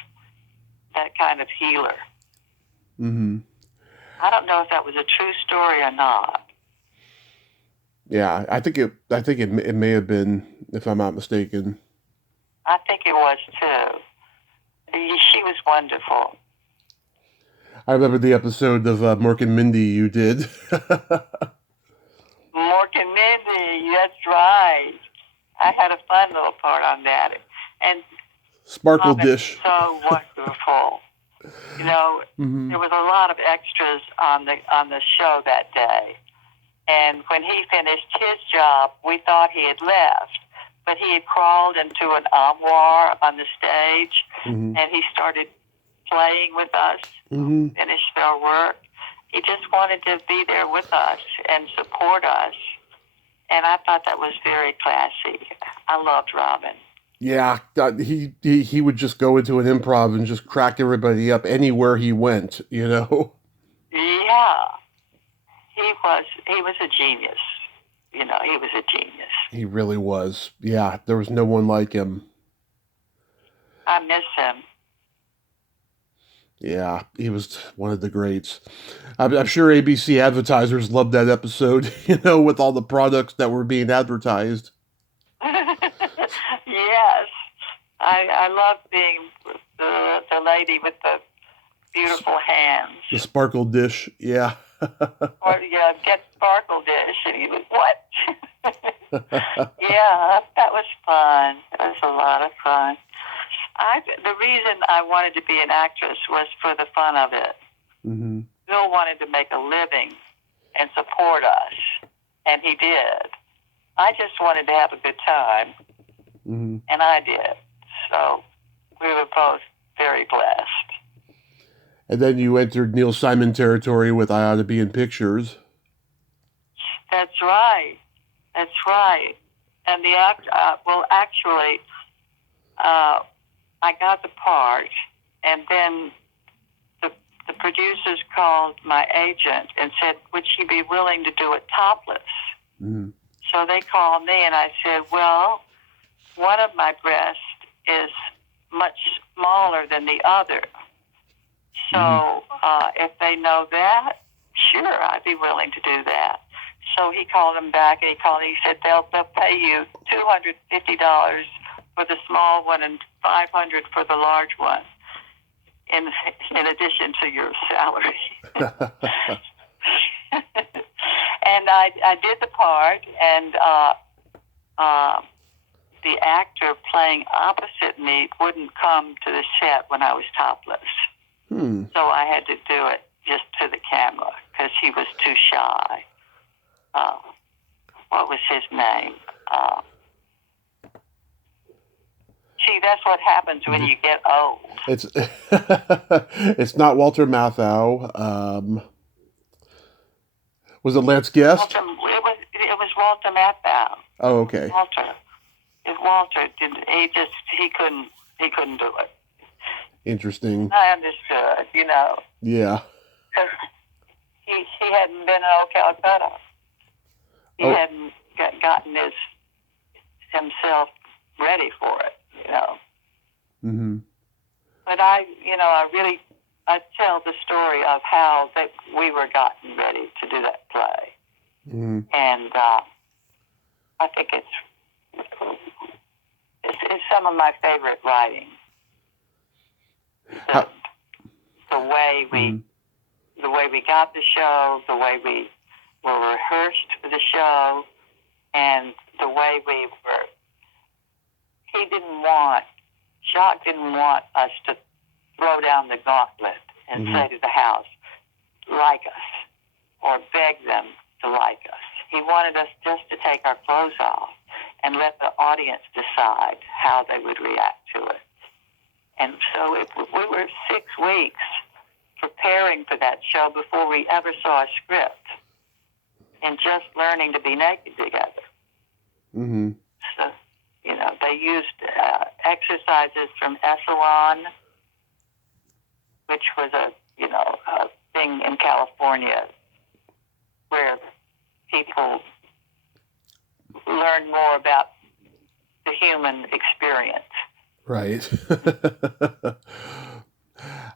healer. Mm-hmm. I don't know if that was a true story or not. Yeah, I think it may have been, if I'm not mistaken. I think it was too. She was wonderful. I remember the episode of Mork and Mindy you did. Mork and Mindy, that's right. I had a fun little part on that. And Sparkle Robin, Dish. so wonderful. You know, Mm-hmm. there was a lot of extras on the show that day. And when he finished his job, we thought he had left. But he had crawled into an armoire on the stage, Mm-hmm. and he started playing with us, Mm-hmm. finished our work. He just wanted to be there with us and support us. And I thought that was very classy. I loved Robin. Yeah, he would just go into an improv and just crack everybody up anywhere he went, you know? Yeah. He was a genius. You know, he was a genius. He really was. Yeah, there was no one like him. I miss him. Yeah, he was one of the greats. I'm sure ABC advertisers loved that episode, you know, with all the products that were being advertised. Yes. I love being the lady with the beautiful hands. The Sparkle Dish, yeah. Or get Sparkle Dish, and he was what? Yeah, that was fun. It was a lot of fun. The reason I wanted to be an actress was for the fun of it. Mm-hmm. Bill wanted to make a living and support us, and he did. I just wanted to have a good time, Mm-hmm. and I did. So we were both very blessed. And then you entered Neil Simon territory with I Ought to Be in Pictures. That's right. That's right. And the actually, I got the part, and then the producers called my agent and said, would she be willing to do it topless? Mm-hmm. So they called me, and I said, well, one of my breasts is much smaller than the other. So if they know that, sure, I'd be willing to do that. So he called him back, and he said, they'll pay you $250 for the small one and $500 for the large one, in addition to your salary. And I did the part, and the actor playing opposite me wouldn't come to the set when I was topless. So I had to do it just to the camera because he was too shy. What was his name? See, that's what happens when you get old. It's not Walter Matthau. Was it Lance Guest? It was Walter Matthau. Oh, okay. Walter didn't. He couldn't do it. Interesting. I understood, you know. Yeah. Because he hadn't been in Old Calcutta. He hadn't gotten himself ready for it, you know. Mm-hmm. But I tell the story of how that we were gotten ready to do that play. Mm-hmm. And I think it's some of my favorite writing. The way we got the show, the way we were rehearsed for the show, and the way we were. Jacques didn't want us to throw down the gauntlet and say to the house, like us, or beg them to like us. He wanted us just to take our clothes off and let the audience decide how they would react to it. And so we were 6 weeks preparing for that show before we ever saw a script and just learning to be naked together. Mm-hmm. So, you know, they used exercises from Esalen, which was a thing in California where people more about the human experience. Right.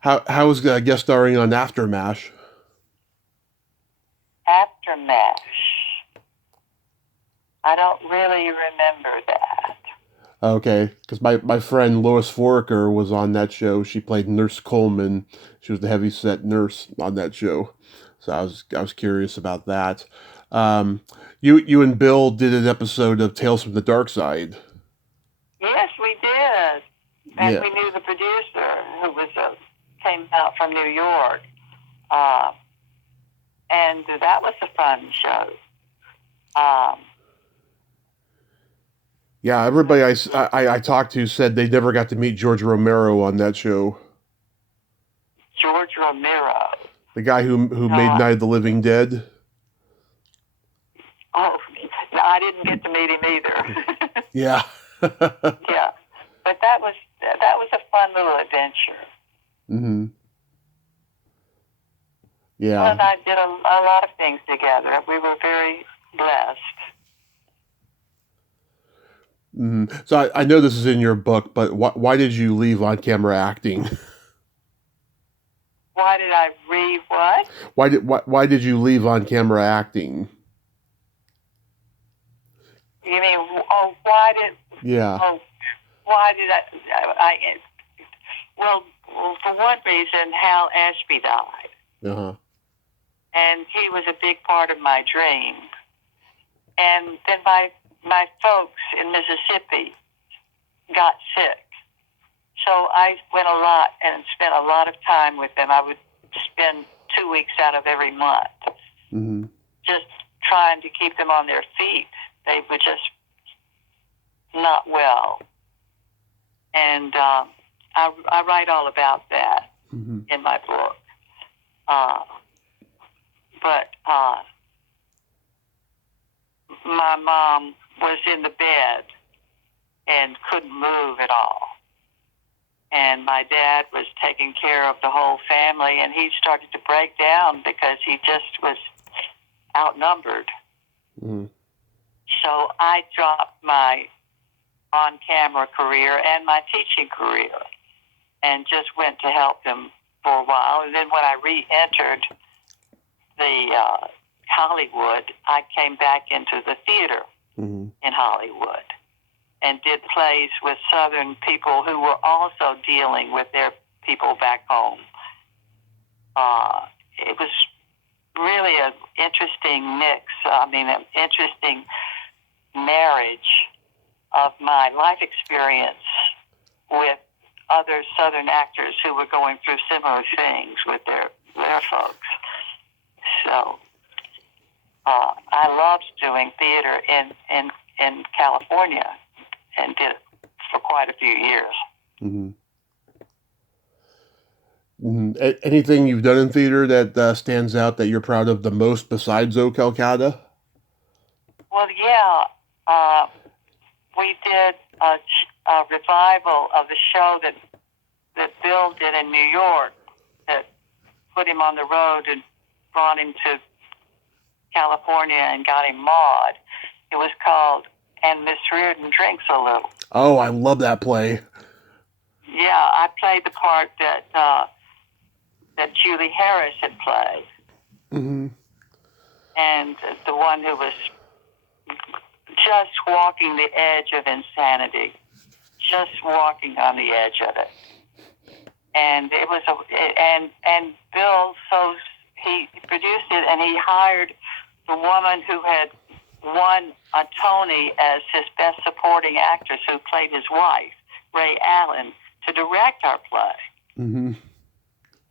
How was guest starring on Aftermath? Aftermath. I don't really remember that. Okay, because my friend Lois Foraker was on that show. She played Nurse Coleman. She was the heavyset nurse on that show. So I was curious about that. Um, you and Bill did an episode of Tales from the Dark Side. Yes, we did, and Yeah. we knew the producer who was came out from New York, and that was a fun show. Yeah, everybody I talked to said they never got to meet George Romero on that show. George Romero. The guy who made Night of the Living Dead. Oh, no, I didn't get to meet him either. Yeah. Yeah, but that was a fun little adventure. Mm-hmm. Yeah. Well, and I did a lot of things together. We were very blessed. Mm-hmm. So I know this is in your book, but why did you leave on-camera acting? Why did I read what? Why did you leave on-camera acting? You mean, oh, why did? Yeah. Oh, why did well, for one reason, Hal Ashby died, Uh-huh. and he was a big part of my dream. And then my folks in Mississippi got sick, so I went a lot and spent a lot of time with them. I would spend 2 weeks out of every month, Mm-hmm. just trying to keep them on their feet. They were just not well, and I write all about that Mm-hmm. in my book. But my mom was in the bed and couldn't move at all. And my dad was taking care of the whole family, and he started to break down because he just was outnumbered. Mm-hmm. So I dropped my on-camera career and my teaching career and just went to help him for a while. And then when I re-entered the Hollywood, I came back into the theater Mm-hmm. in Hollywood and did plays with Southern people who were also dealing with their people back home. It was really an interesting mix. I mean, an interesting marriage of my life experience with other Southern actors who were going through similar things with their folks. So I loved doing theater in California and did it for quite a few years. Mm-hmm. Mm-hmm. Anything you've done in theater that stands out that you're proud of the most besides O Calcutta? Well, yeah, we did a revival of the show that Bill did in New York that put him on the road and brought him to California and got him Maud. It was called And Miss Reardon Drinks a Little. Oh, I love that play. Yeah, I played the part that Julie Harris had played. Mm-hmm. And the one who was just walking the edge of insanity, just walking on the edge of it. And it was and Bill, so he produced it, and he hired the woman who had won a Tony as his best supporting actress, who played his wife, Ray Allen, to direct our play. Mm-hmm.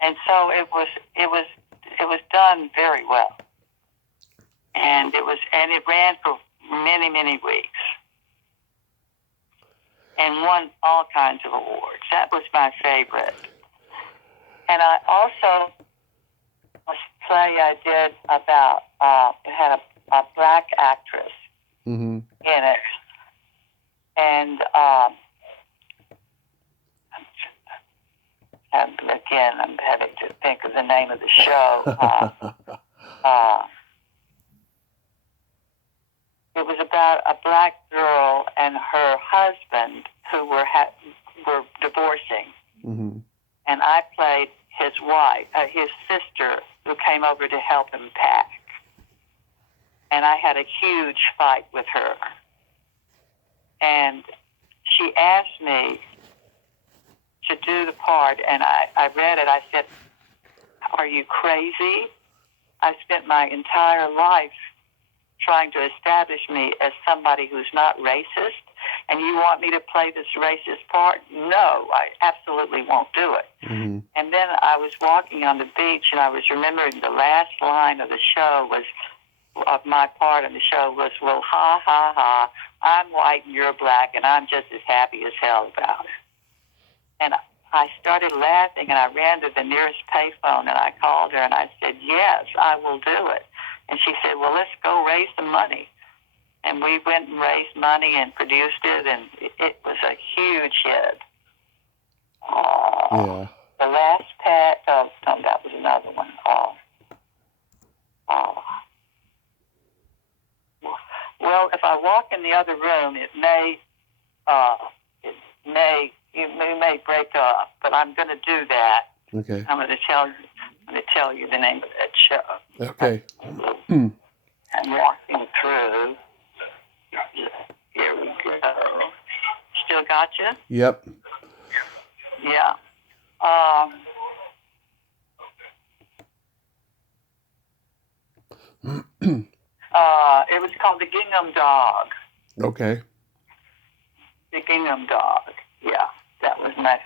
And so it was done very well, and it ran for many weeks, and won all kinds of awards. That was my favorite. And I also, a play I did about, it had a black actress Mm-hmm. in it. And again, I'm having to think of the name of the show. It was about a black girl and her husband who were divorcing. Mm-hmm. And I played his wife, his sister, who came over to help him pack. And I had a huge fight with her. And she asked me to do the part, and I read it. I said, "Are you crazy? I spent my entire life trying to establish me as somebody who's not racist, and you want me to play this racist part? No, I absolutely won't do it." Mm-hmm. And then I was walking on the beach, and I was remembering the last line of the show of my part in the show was, "Well, ha, ha, ha, I'm white and you're black, and I'm just as happy as hell about it." And I started laughing, and I ran to the nearest payphone, and I called her, and I said, "Yes, I will do it." And she said, "Well, let's go raise some money." And we went and raised money and produced it, and it was a huge hit. Yeah. The Last Pet, no, that was another one. Well, if I walk in the other room, you may break up, but I'm going to do that. Okay. I'm going to tell you the name of that show. Okay. I'm walking through. Here we go. Still got you? Yep. Yeah. It was called The Gingham Dog. Okay. The Gingham Dog. Yeah, that was my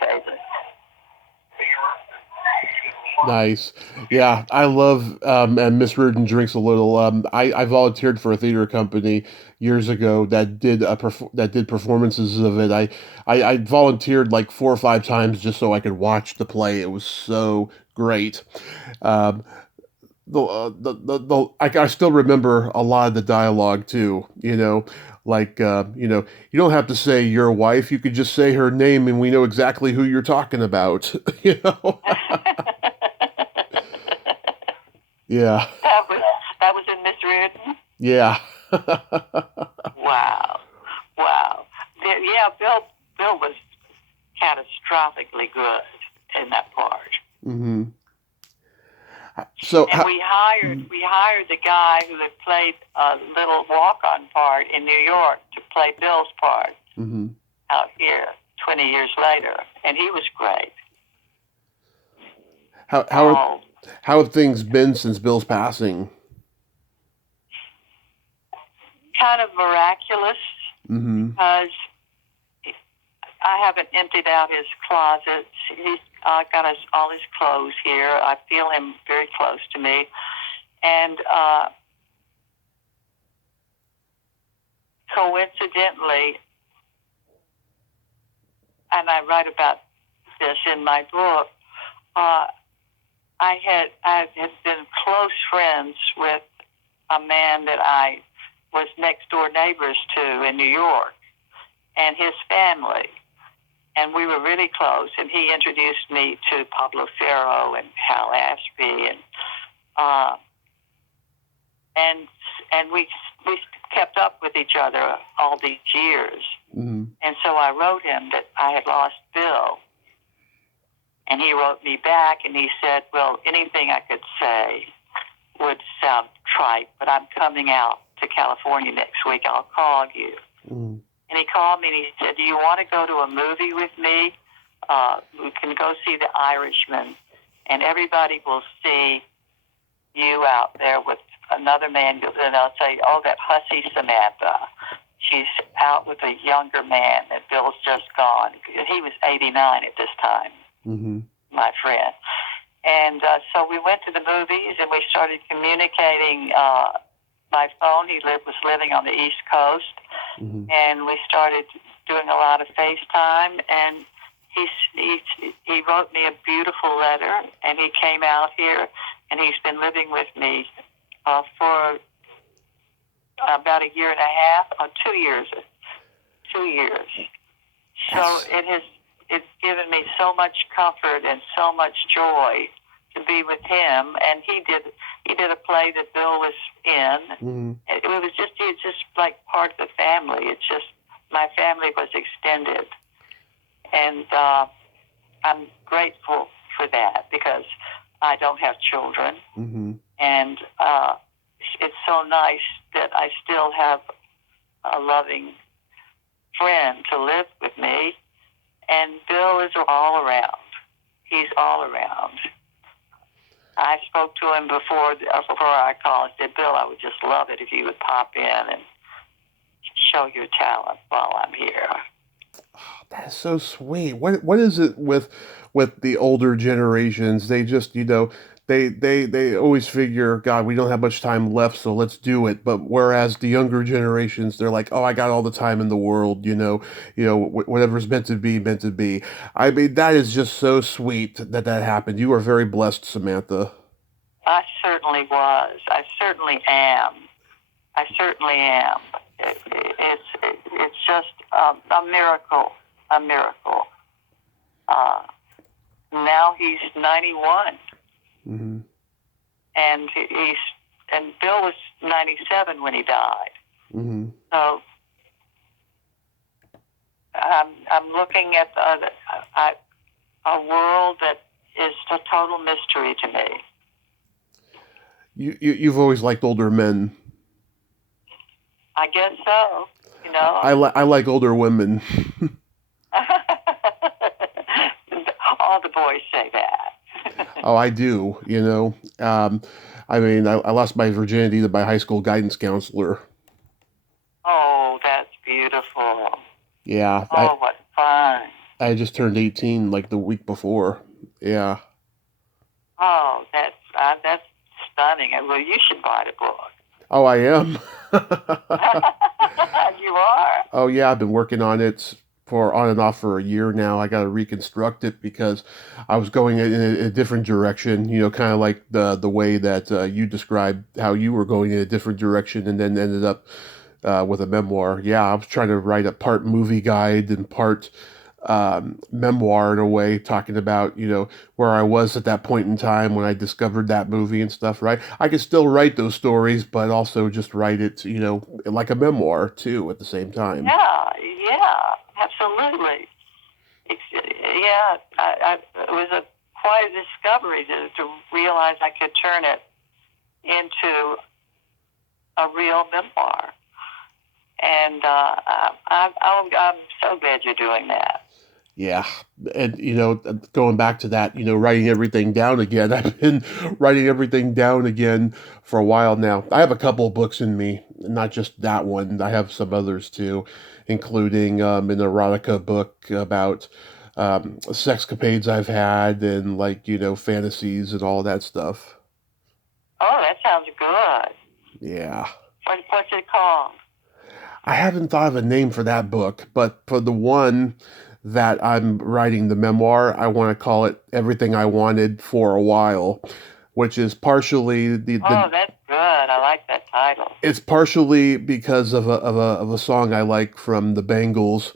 favorite. Nice. Yeah, I love, and Miss Reardon Drinks a Little. I volunteered for a theater company years ago that did performances of it. I volunteered like 4 or 5 times just so I could watch the play. It was so great. Um, I still remember a lot of the dialogue too, like, you don't have to say your wife, you could just say her name and we know exactly who you're talking about, Yeah. That was in Miss Reardon? Yeah. Wow. Yeah, Bill was catastrophically good in that part. Mm-hmm. So and we hired the guy who had played a little walk-on part in New York to play Bill's part mm-hmm. out here 20 years later, and he was great. How have things been since Bill's passing? Kind of miraculous, mm-hmm. because I haven't emptied out his closets. He's got all his clothes here. I feel him very close to me. And coincidentally, and I write about this in my book, I had been close friends with a man that I was next door neighbors to in New York, and his family. And we were really close, and he introduced me to Pablo Ferro and Hal Ashby, and we kept up with each other all these years. Mm-hmm. And so I wrote him that I had lost Bill, and he wrote me back, and he said, "Well, anything I could say would sound trite, but I'm coming out to California next week. I'll call you." Mm-hmm. And he called me and he said, "Do you want to go to a movie with me? We can go see The Irishman, and everybody will see you out there with another man, and they'll say, 'Oh, that hussy Samantha. She's out with a younger man that Bill's just gone.'" He was 89 at this time, mm-hmm. my friend. And so we went to the movies, and we started communicating by phone. He was living on the East Coast, mm-hmm. and we started doing a lot of FaceTime, and he wrote me a beautiful letter, and he came out here, and he's been living with me for about a year and a half, or 2 years. 2 years. So it's given me so much comfort and so much joy to be with him. And he did a play that Bill was in. Mm-hmm. It's just like part of the family. It's just, my family was extended. And I'm grateful for that because I don't have children. Mm-hmm. And it's so nice that I still have a loving friend to live with me. And Bill is all around. He's all around. I spoke to him before I called and said, Bill, I would just love it if you would pop in and show your talent while I'm here. That's so sweet. What is it with the older generations? They just, they always figure, God, we don't have much time left, so let's do it. But whereas the younger generations, they're like, oh, I got all the time in the world, whatever's meant to be, meant to be. I mean, that is just so sweet that happened. You are very blessed, Samantha. I certainly was. I certainly am. I certainly am. It's just a miracle. A miracle. Now he's 91, Mm-hmm. and Bill was 97 when he died. Mm-hmm. So I'm looking at a world that is a total mystery to me. You've always liked older men. I guess so. I like older women. All the boys say that. Oh, I do. I mean, I lost my virginity to my high school guidance counselor. Oh, that's beautiful. Yeah, Oh, what fun. I just turned 18 like the week before. Yeah. Oh, that's stunning. Well, you should write a book. Oh, I am. You are? Oh, yeah, I've been working on it for on and off for a year now. I got to reconstruct it because I was going in a different direction, kind of like the way that you described how you were going in a different direction and then ended up with a memoir. Yeah, I was trying to write a part movie guide and part memoir in a way, talking about, where I was at that point in time when I discovered that movie and stuff, right? I could still write those stories, but also just write it, like a memoir too at the same time. Yeah, absolutely. It was quite a discovery to realize I could turn it into a real memoir. And I'm so glad you're doing that. Yeah. And, going back to that, writing everything down again. I've been writing everything down again for a while now. I have a couple of books in me, not just that one. I have some others too, including an erotica book about sexcapades I've had and fantasies and all that stuff. Oh, that sounds good. Yeah. What's it called? I haven't thought of a name for that book, but for the one that I'm writing the memoir, I want to call it Everything I Wanted for a While, which is partially Oh, that's good. I like that title. It's partially because of a song I like from the Bangles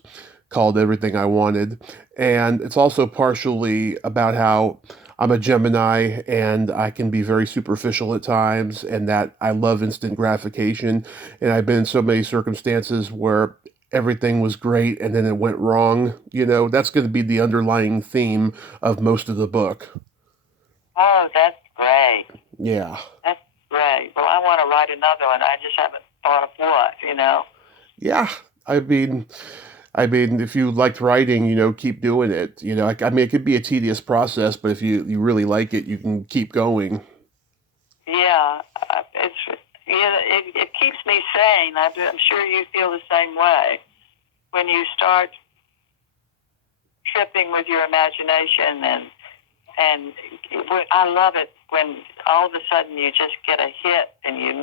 called Everything I Wanted, and it's also partially about how I'm a Gemini and I can be very superficial at times, and that I love instant gratification. And I've been in so many circumstances where everything was great and then it went wrong. That's going to be the underlying theme of most of the book. Oh, that's great. Yeah. That's great. Well, I want to write another one. I just haven't thought of what, Yeah. I mean, if you liked writing, keep doing it. I mean, it could be a tedious process, but if you really like it, you can keep going. Yeah, it keeps me sane. I'm sure you feel the same way. When you start tripping with your imagination, and I love it when all of a sudden you just get a hit, and you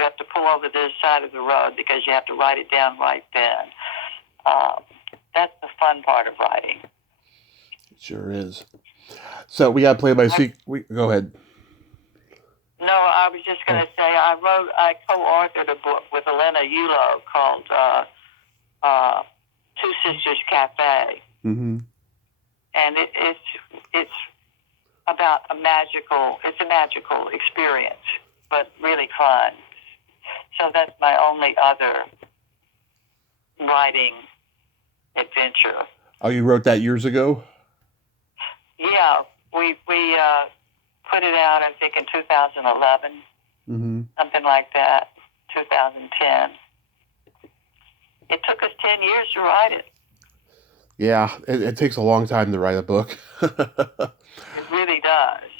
have to pull over to the side of the road because you have to write it down right then. That's the fun part of writing. It sure is. So we got to play by go ahead. No, I was just going to say I co-authored a book with Elena Yulo called Two Sisters Cafe, Mm-hmm. and it's about a magical experience, but really fun. So that's my only other writing adventure. Oh, you wrote that years ago? Yeah, we put it out, I think, in 2011, something like that, 2010. It took us 10 years to write it. Yeah, it takes a long time to write a book. It really does.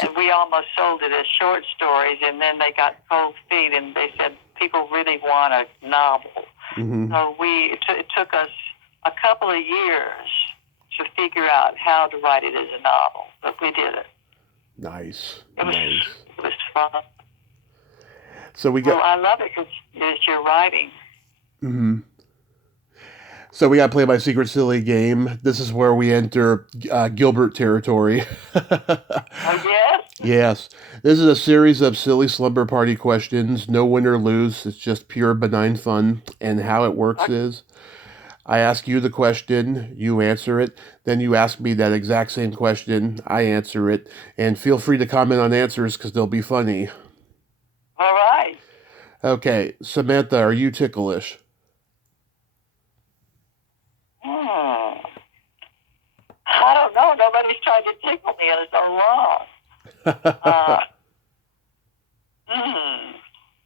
And we almost sold it as short stories, and then they got cold feet, and they said people really want a novel. So it took us a couple of years to figure out how to write it as a novel, but we did it. Nice. It was fun. So we got. Well, I love it because it's your writing. So we got to play my secret silly game. This is where we enter Gilbert territory. Oh, yes? Yes. This is a series of silly slumber party questions. No win or lose. It's just pure benign fun. And how it works is I ask you the question, you answer it, then you ask me that exact same question, I answer it, and feel free to comment on answers because they'll be funny. All right. Okay, Samantha, are you ticklish? I don't know. Nobody's tried to tickle me in so long.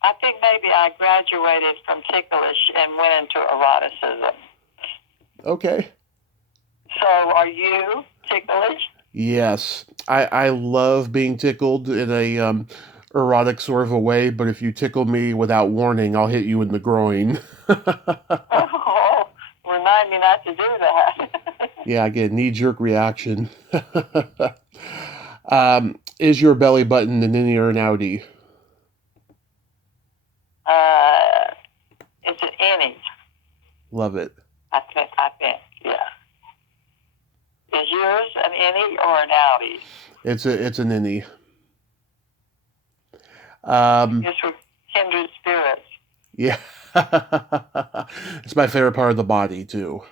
I think maybe I graduated from ticklish and went into eroticism. Okay. So are you ticklish? Yes. I love being tickled in a erotic sort of a way, but if you tickle me without warning, I'll hit you in the groin. Oh, remind me not to do that. Yeah, I get a knee-jerk reaction. Is your belly button an innie or an outie? It's an innie. Love it. I think, yeah. Is yours an innie or an outie? It's an innie. Yes, we're kindred spirits. Yeah. It's my favorite part of the body, too.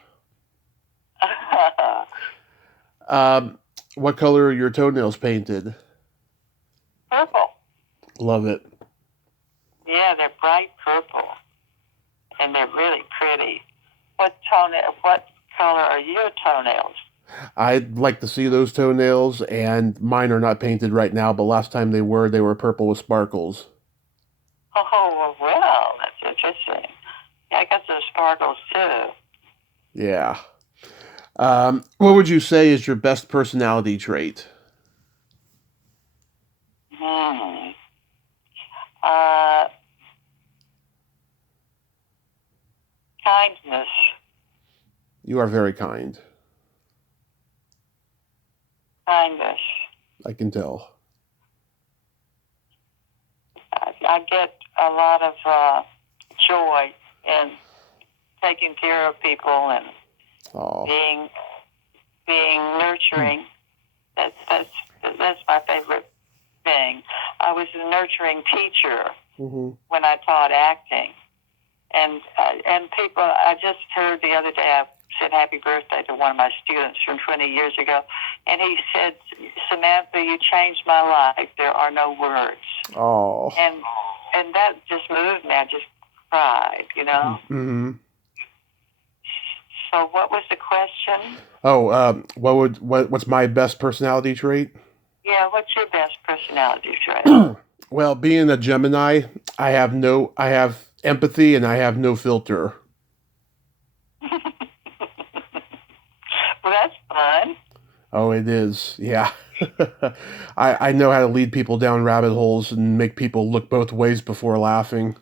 What color are your toenails painted? Purple. Love it. Yeah, they're bright purple, and they're really pretty. What color are your toenails? I'd like to see those toenails, and mine are not painted right now, but last time they were purple with sparkles. Oh, well, that's interesting. Yeah, I got those sparkles, too. Yeah. What would you say is your best personality trait? Kindness. You are very kind. Kindness. I can tell. I get a lot of joy in taking care of people and being nurturing. That's my favorite thing. I was a nurturing teacher when I taught acting, and people. I just heard the other day. I said happy birthday to one of my students from 20 years ago, and he said, "Samantha, you changed my life. There are no words." Oh. And that just moved me. I just cried, you know. Mm-hmm. So what was the question? Oh, what's my best personality trait? Yeah, what's your best personality trait? Well, being a Gemini, I have empathy and I have no filter. Well, that's fun. Oh, it is. Yeah. I know how to lead people down rabbit holes and make people look both ways before laughing.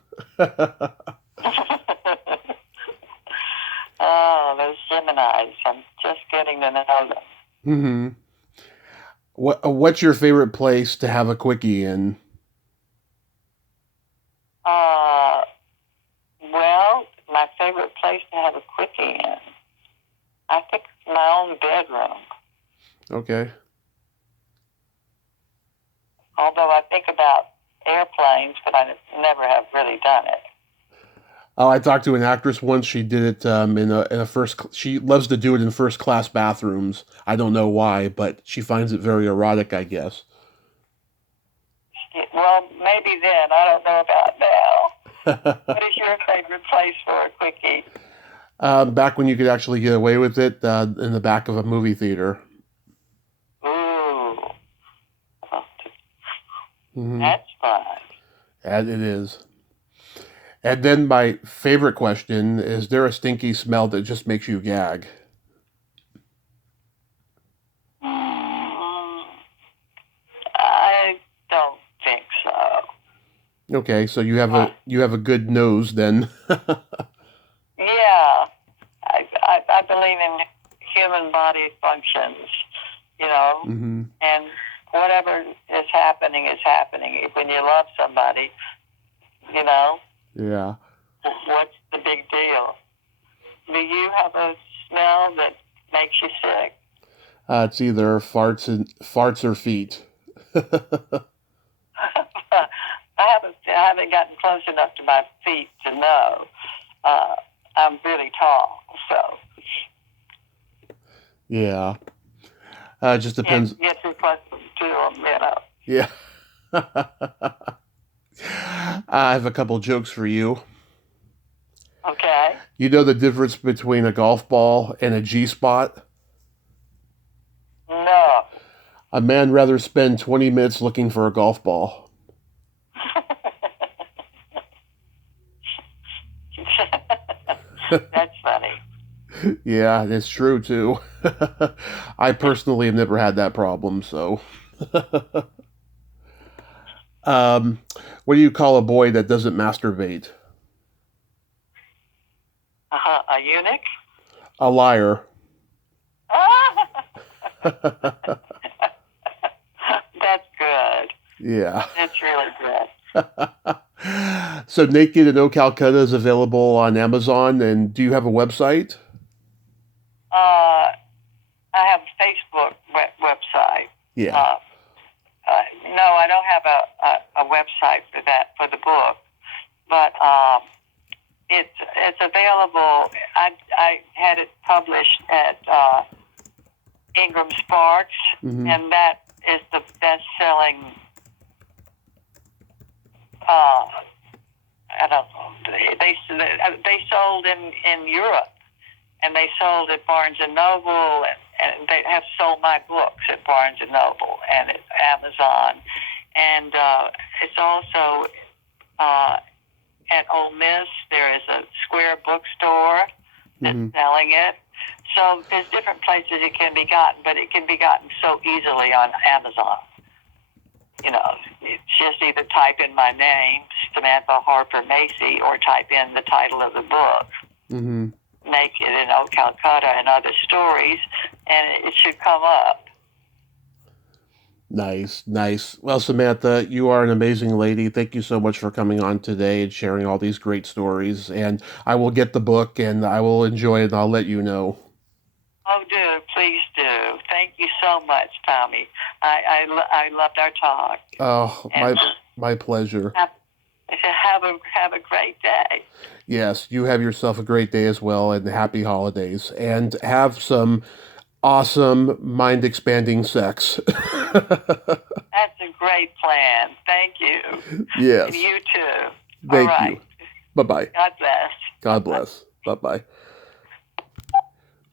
Oh, those Geminis. I'm just getting to know them. What's your favorite place to have a quickie in? Well, my favorite place to have a quickie in, I think my own bedroom. Okay. Although I think about airplanes, but I never have really done it. Oh, I talked to an actress once. She did it in a first. She loves to do it in first class bathrooms. I don't know why, but she finds it very erotic, I guess. Well, maybe then. I don't know about that. What is your favorite place for a quickie? Back when you could actually get away with it, in the back of a movie theater. Ooh, Mm-hmm. that's fun. And it is. And then my favorite question, is there a stinky smell that just makes you gag? Mm, I don't think so. Okay, so Uh, you have a good nose then. yeah, I believe in human body functions, you know, Mm-hmm. and whatever is happening. When you love somebody, you know, Yeah. what's the big deal? Do you have a smell that makes you sick? It's either farts or feet. I haven't gotten close enough to my feet to know. Uh, I'm really tall, so Yeah. It just can't depends. get too close to them, you know. Yeah. I have a couple jokes for you. Okay. You know the difference between a golf ball and a G spot? No. A man rather spend 20 minutes looking for a golf ball. That's funny. Yeah, it's true too. I personally have never had that problem, so. What do you call a boy that doesn't masturbate? A eunuch? A liar. That's good. Yeah. That's really good. So Naked in O Calcutta is available on Amazon, and do you have a website? Uh, I have a Facebook website. Yeah. Uh, no, I don't have a website for that for the book, but it's available. I had it published at Ingram Sparks, Mm-hmm. and that is the best-selling. Uh, I don't know. They sold in Europe, and they sold at Barnes and Noble, and they have sold my books at Barnes and Noble and at Amazon, and it's also at Ole Miss. There is a Square bookstore that's Mm-hmm. selling it. So there's different places it can be gotten, but it can be gotten so easily on Amazon. You know, it's just either type in my name, Samantha Harper Macy, or type in the title of the book, Mm-hmm. Naked in O Calcutta and Other Stories, and it should come up. Nice, nice. Well, Samantha, you are an amazing lady. Thank you so much for coming on today and sharing all these great stories. And I will get the book and I will enjoy it and I'll let you know. Oh, do, please do. Thank you so much, Tommy. I loved our talk. Oh, And my pleasure. have a great day. Yes, you have yourself a great day as well and happy holidays. And have some awesome mind expanding sex. That's a great plan. Thank you. And Yes. you too. All Thank you. right. Bye bye. God bless. God bless. Bye bye.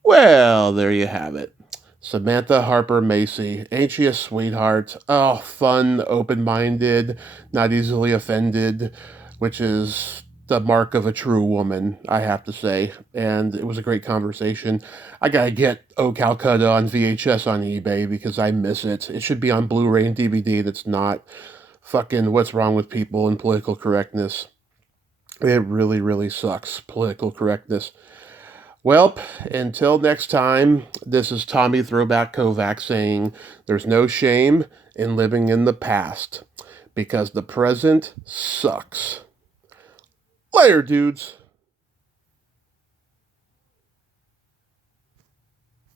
Well, there you have it. Samantha Harper Macy. Ain't she a sweetheart? Oh, fun, open minded, not easily offended, which is the mark of a true woman, I have to say. And it was a great conversation. I gotta get O Calcutta on VHS on eBay because I miss it. It should be on Blu ray and DVD. That's not fucking what's wrong with people and political correctness. It really, really sucks, political correctness. Well, until next time, this is Tommy Throwback Kovac saying there's no shame in living in the past because the present sucks. Later, dudes.